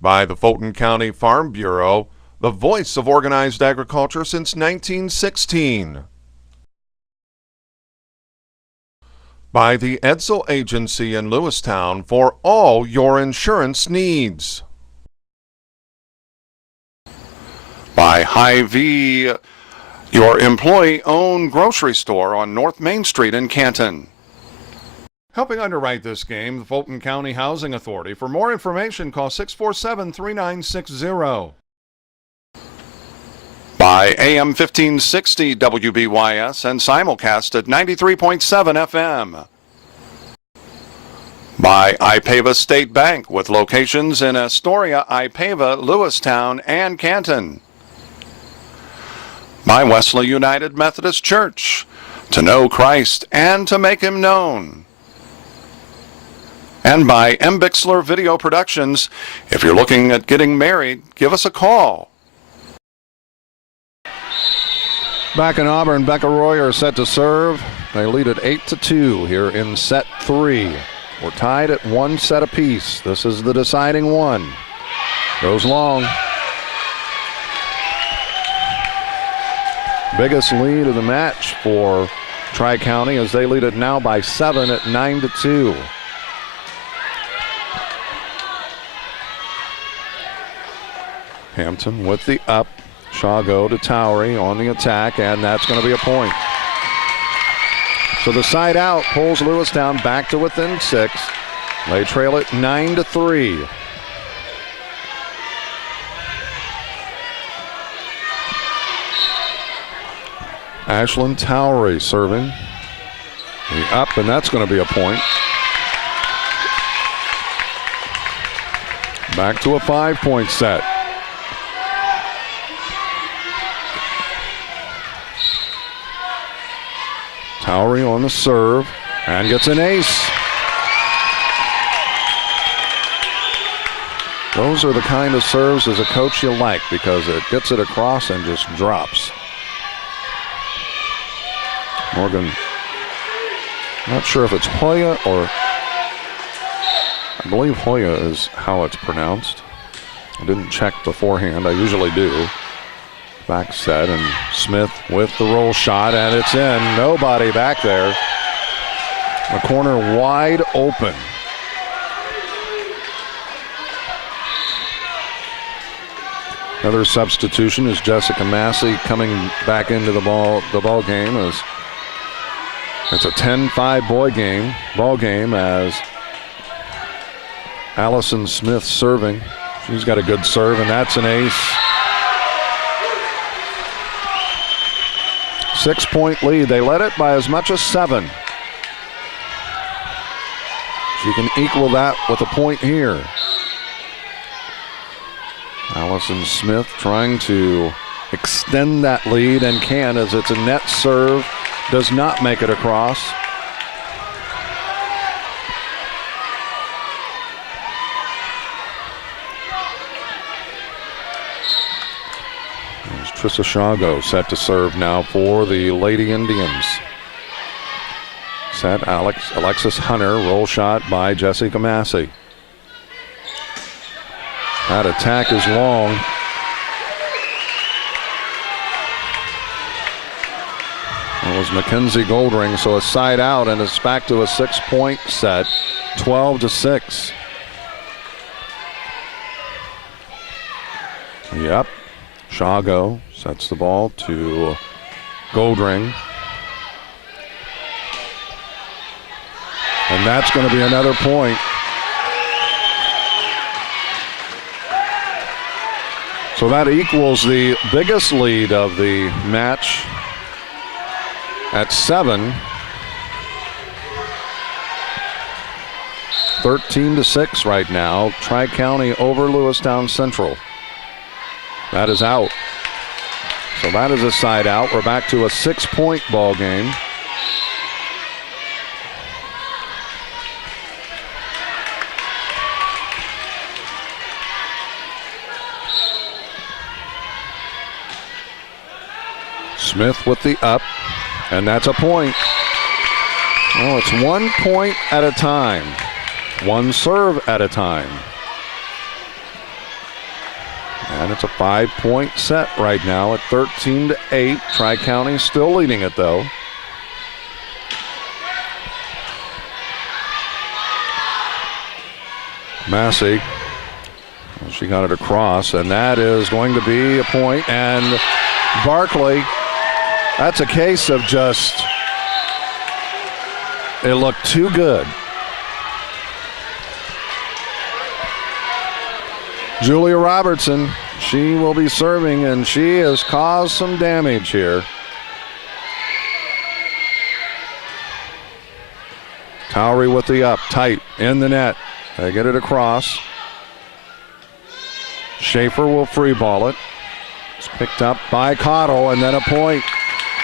By the Fulton County Farm Bureau, the voice of organized agriculture since 1916. By the Edsel Agency in Lewistown for all your insurance needs. By Hy-Vee, your employee-owned grocery store on North Main Street in Canton. Helping underwrite this game, the Fulton County Housing Authority. For more information, call 647-3960. By AM 1560 WBYS and simulcast at 93.7 FM. By IPAVA State Bank with locations in Astoria, IPAVA, Lewistown, and Canton. By Wesley United Methodist Church, to know Christ and to make him known. And by M. Bixler Video Productions. If you're looking at getting married, give us a call. Back in Auburn, Becca Royer set to serve. They lead at 8-2 here in set 3. We're tied at 1 set apiece. This is the deciding one. Goes long. Biggest lead of the match for Tri-County as they lead it now by 7 at 9-2. Hampton with the up. Shago to Towery on the attack, and that's going to be a point. So the side out pulls Lewistown back to within 6. They trail it 9-3. Ashlyn Towery serving. The up, and that's going to be a point. Back to a 5-point set. Towery on the serve and gets an ace. Those are the kind of serves as a coach you like because it gets it across and just drops. Morgan, not sure if it's Hoya or I believe Hoya is how it's pronounced. I didn't check beforehand. I usually do. Back set, and Smith with the roll shot, and it's in. Nobody back there. The corner wide open. Another substitution is Jessica Massey coming back into the ball game as it's a 10-5 ball game as Allison Smith serving. She's got a good serve, and that's an ace. 6-point lead. They led it by as much as 7. She can equal that with a point here. Allison Smith trying to extend that lead and can, as it's a net serve. Does not make it across. Trissa Shago set to serve now for the Lady Indians. Set Alexis Hunter, roll shot by Jessica Massey. That attack is long. That was Mackenzie Goldring, so a side out, and it's back to a 6-point set, 12-6. Yep, Shago sets the ball to Goldring. And that's going to be another point. So that equals the biggest lead of the match at 7. 13-6 right now. Tri-County over Lewistown Central. That is out. So that is a side out. We're back to a 6-point ball game. Smith with the up, and that's a point. Oh, it's 1 point at a time. One serve at a time. And it's a 5-point set right now at 13-8. Tri-County still leading it though. Massey, she got it across, and that is going to be a point. And Barkley, that's a case of just, it looked too good. Julia Robertson, she will be serving, and she has caused some damage here. Towery with the up, tight, in the net. They get it across. Schaefer will free ball it. It's picked up by Cottle, and then a point.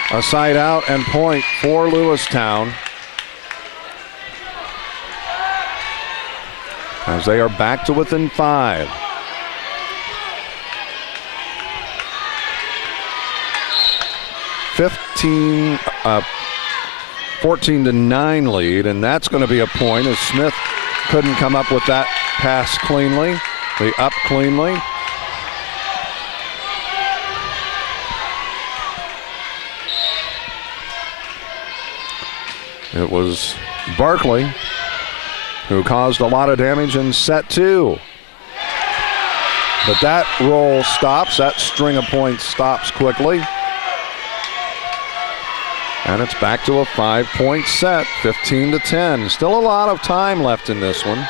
A side out and point for Lewistown, as they are back to within 5. (14-9) lead, and that's going to be a point as Smith couldn't come up with that pass cleanly. The up cleanly. It was Barkley who caused a lot of damage in set 2. But that roll stops, that string of points stops quickly. And it's back to a 5-point set, 15-10. Still a lot of time left in this one.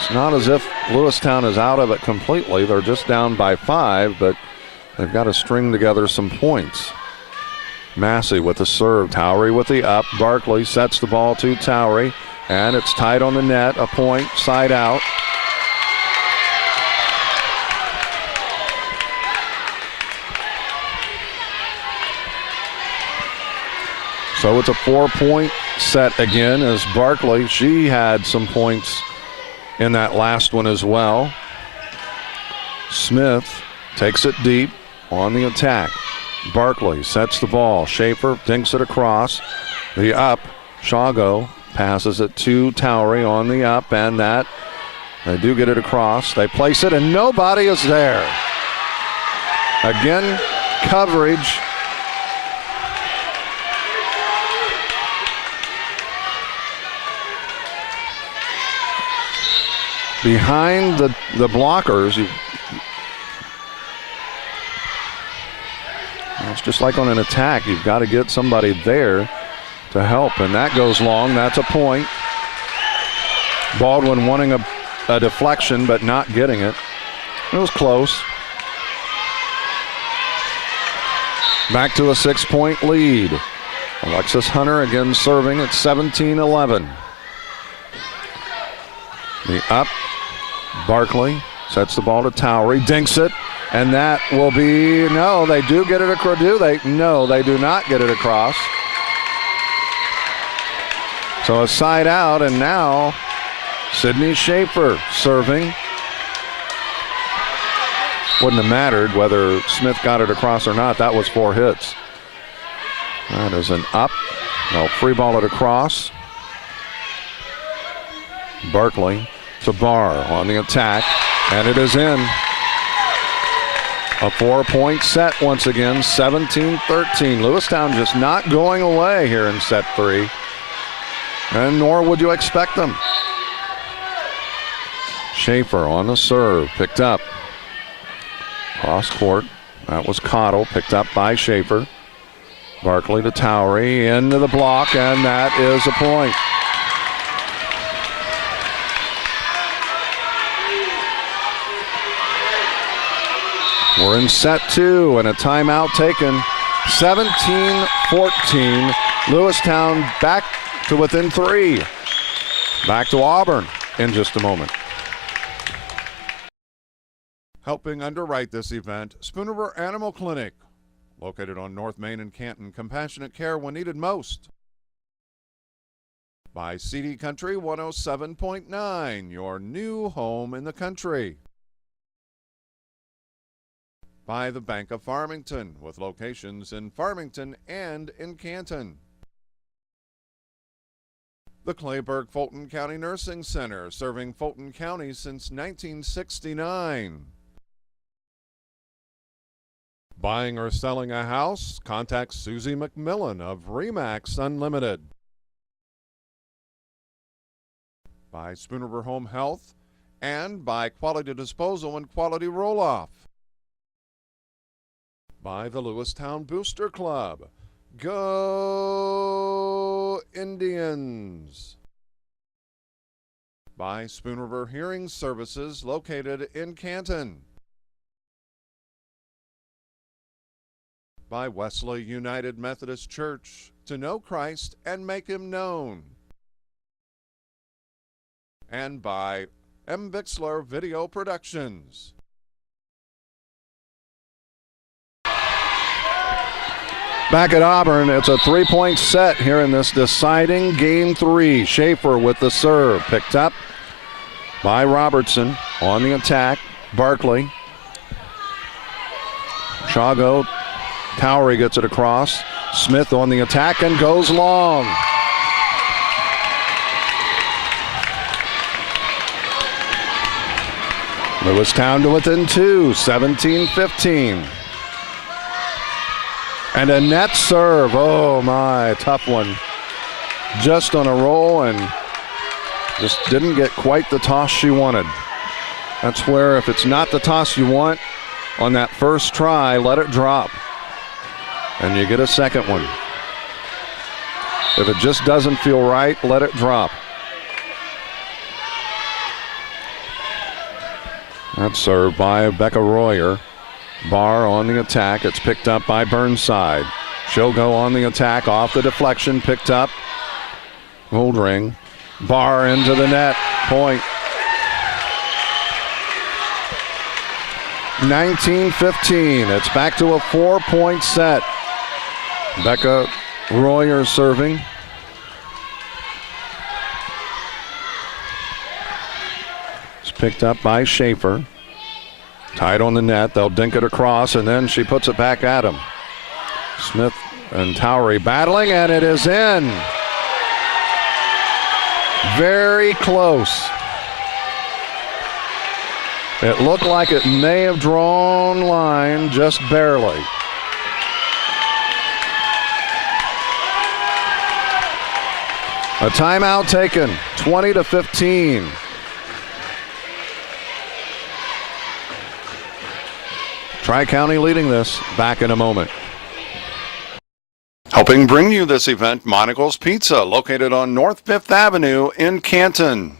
It's not as if Lewistown is out of it completely. They're just down by 5, but they've got to string together some points. Massey with the serve, Towery with the up. Barkley sets the ball to Towery, and it's tight on the net, a point, side out. So it's a 4-point set again as Barkley, she had some points in that last one as well. Smith takes it deep on the attack. Barkley sets the ball. Schaefer dinks it across. The up. Shago passes it to Towery on the up, and that they do get it across. They place it, and nobody is there. Again, coverage. Behind the blockers, it's just like on an attack. You've got to get somebody there to help, and that goes long. That's a point. Baldwin wanting a deflection, but not getting it. It was close. Back to a 6-point lead. Alexis Hunter again serving at 17-11. The up. Barkley sets the ball to Towery, dinks it, and that will be, no, they do get it across. Do they? No, they do not get it across. So a side out, and now Sydney Schaefer serving. Wouldn't have mattered whether Smith got it across or not. That was 4 hits. That is an up. They'll free ball it across. Barkley to Barr on the attack. And it is in. A 4-point set once again, 17-13. Lewistown just not going away here in set 3. And nor would you expect them. Schaefer on the serve, picked up. Cross court, that was Cottle, picked up by Schaefer. Barkley to Towery, into the block, and that is a point. We're in set 2 and a timeout taken. 17-14. Lewistown back to within 3. Back to Auburn in just a moment. Helping underwrite this event, Spooner Animal Clinic, located on North Main and Canton. Compassionate care when needed most. By CD Country 107.9, your new home in the country. By the Bank of Farmington, with locations in Farmington and in Canton. The Clayburgh Fulton County Nursing Center, serving Fulton County since 1969. Buying or selling a house? Contact Susie McMillan of RE/MAX Unlimited. By Spooner Home Health and by Quality Disposal and Quality Roll-Off. By the Lewistown Booster Club. Go Indians! By Spoon River Hearing Services, located in Canton. By Wesley United Methodist Church, to know Christ and make him known. And by M. Bixler Video Productions. Back at Auburn, it's a 3-point set here in this deciding Game 3. Schaefer with the serve, picked up by Robertson on the attack. Barkley. Chago. Towery gets it across. Smith on the attack and goes long. Lewistown to within 2, 17-15. And a net serve. Oh my, tough one. Just on a roll and just didn't get quite the toss she wanted. That's where if it's not the toss you want on that first try, let it drop. And you get a second one. If it just doesn't feel right, let it drop. That's served by Becca Royer. Barr on the attack. It's picked up by Burnside. She'll go on the attack off the deflection. Picked up. Holdring. Barr into the net. Point. 19-15. It's back to a 4-point set. Becca Royer serving. It's picked up by Schaefer. Tied on the net. They'll dink it across, and then she puts it back at him. Smith and Towery battling, and it is in. Very close. It looked like it may have drawn line just barely. A timeout taken, 20-15. Tri-County leading this. Back in a moment. Helping bring you this event, Monocle's Pizza, located on North 5th Avenue in Canton.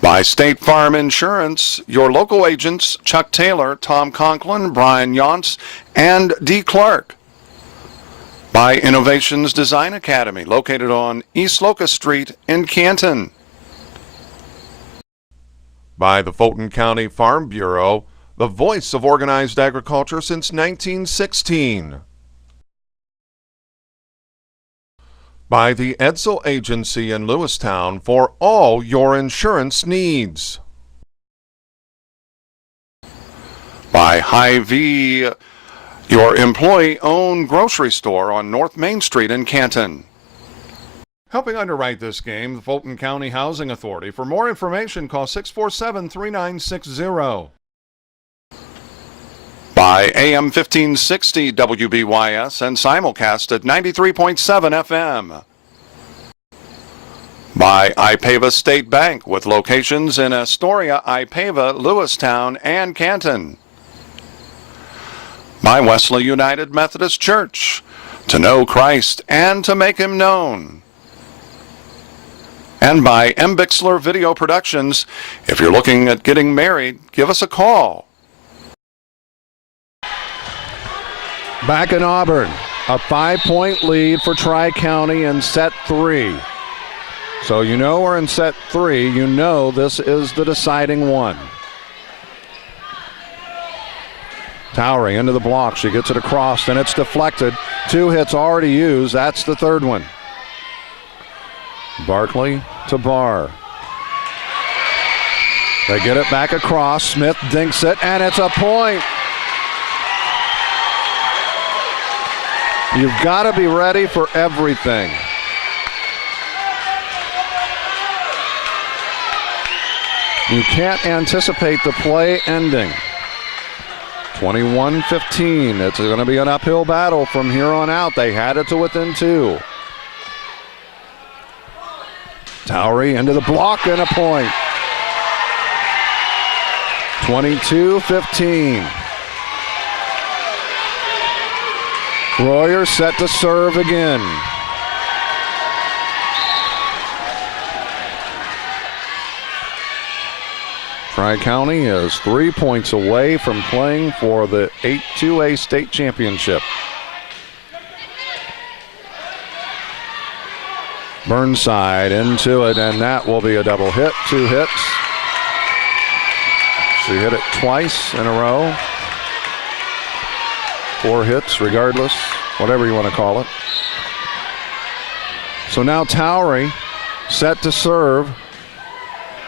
By State Farm Insurance, your local agents Chuck Taylor, Tom Conklin, Brian Yonts, and D. Clark. By Innovations Design Academy, located on East Locust Street in Canton. By the Fulton County Farm Bureau, the voice of organized agriculture since 1916. By the Edsel Agency in Lewistown for all your insurance needs. By Hy-Vee, your employee-owned grocery store on North Main Street in Canton. Helping underwrite this game, the Fulton County Housing Authority. For more information, call 647-3960. By AM 1560 WBYS and simulcast at 93.7 FM. By IPEVA State Bank with locations in Astoria, IPEVA, Lewistown, and Canton. By Wesley United Methodist Church, to know Christ and to make him known. And by Bixler Video Productions. If you're looking at getting married, give us a call. Back in Auburn, a 5-point lead for Tri-County in set 3. So you know we're in set 3. You know this is the deciding one. Towery into the block. She gets it across, and it's deflected. 2 hits already used. That's the third one. Barkley to Barr. They get it back across. Smith dinks it, and it's a point. You've got to be ready for everything. You can't anticipate the play ending. 21-15. It's going to be an uphill battle from here on out. They had it to within 2. Towery into the block and a point. 22-15. Royer set to serve again. Tri-County is 3 points away from playing for the 8-2A state championship. Burnside into it, and that will be a double hit. 2 hits. She hit it twice in a row. 4 hits, regardless, whatever you want to call it. So now Towery set to serve.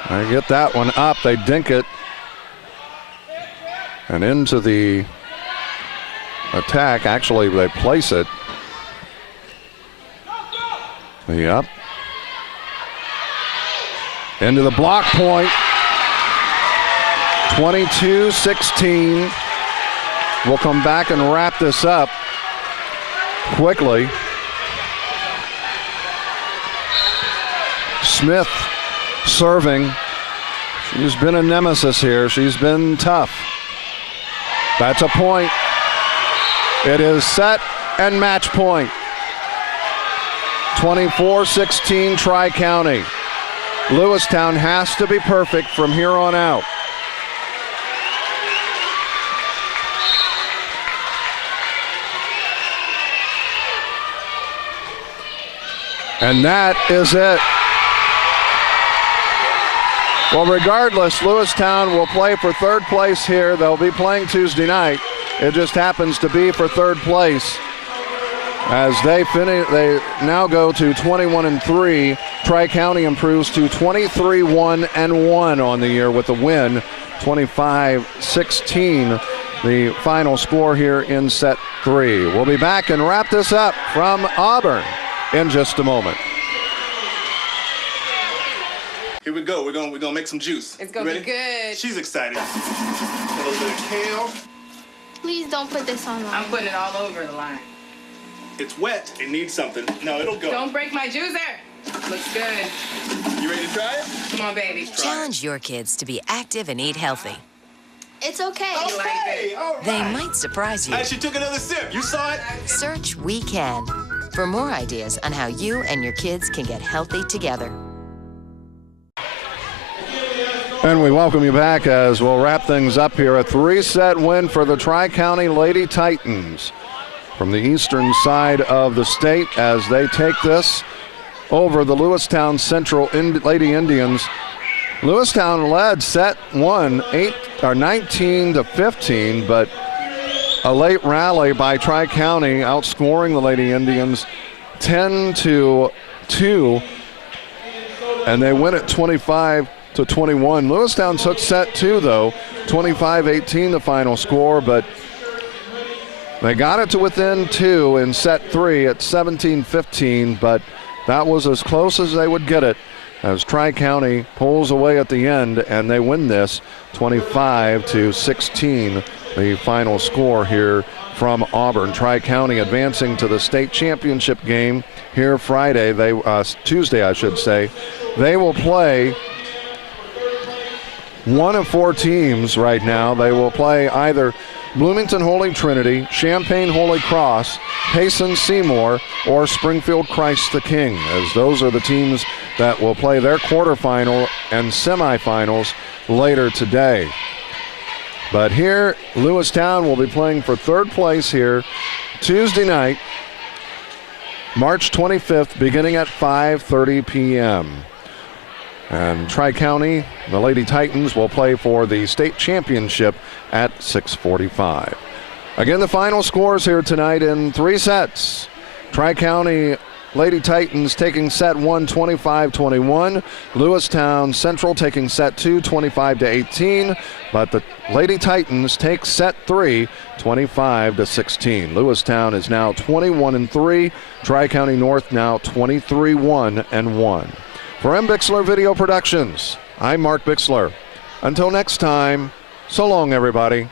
They get that one up. They dink it. And into the attack. Actually, they place it. The up. Into the block point. 22-16. We'll come back and wrap this up quickly. Smith serving. She's been a nemesis here. She's been tough. That's a point. It is set and match point. 24-16 Tri-County. Lewistown has to be perfect from here on out. And that is it. Well, regardless, Lewistown will play for third place here. They'll be playing Tuesday night. It just happens to be for third place. As they finish, they now go to 21-3. Tri-County improves to 23-1-1 on the year with a win. 25-16, the final score here in set 3. We'll be back and wrap this up from Auburn in just a moment. Here we go. We're gonna make some juice. It's gonna be good. She's excited. A little bit of kale. Please don't put this on. I'm putting it all over the line. It's wet. It needs something. No, it'll go. Don't break my juicer. Looks good. You ready to try it? Come on, baby. Challenge your kids to be active and eat healthy. It's okay. Okay, all right. They might surprise you. Hey, she took another sip. You saw it? Search We Can for more ideas on how you and your kids can get healthy together. And we welcome you back as we'll wrap things up here. A 3-set win for the Tri-County Lady Titans from the eastern side of the state as they take this over the Lewistown Central Lady Indians. Lewistown led set 1, 19-15, but a late rally by Tri-County outscoring the Lady Indians 10-2, and they win it 25-21. Lewistown took set 2, though, 25-18 the final score, but they got it to within 2 in set 3 at 17-15, but that was as close as they would get it as Tri-County pulls away at the end, and they win this 25-16, the final score here from Auburn. Tri-County advancing to the state championship game here Friday. Tuesday, I should say. They will play one of 4 teams right now. They will play either Bloomington Holy Trinity, Champaign Holy Cross, Payson Seymour, or Springfield Christ the King, as those are the teams that will play their quarterfinal and semifinals later today. But here, Lewistown will be playing for 3rd place here Tuesday night, March 25th, beginning at 5:30 p.m. And Tri-County, the Lady Titans, will play for the state championship at 6:45. Again, the final scores here tonight in 3 sets. Tri-County Lady Titans taking set 1, 25-21. Lewistown Central taking set 2, 25-18. But the Lady Titans take set 3, 25-16. Lewistown is now 21-3. Tri-County North now 23-1-1. For M. Bixler Video Productions, I'm Mark Bixler. Until next time, so long, everybody.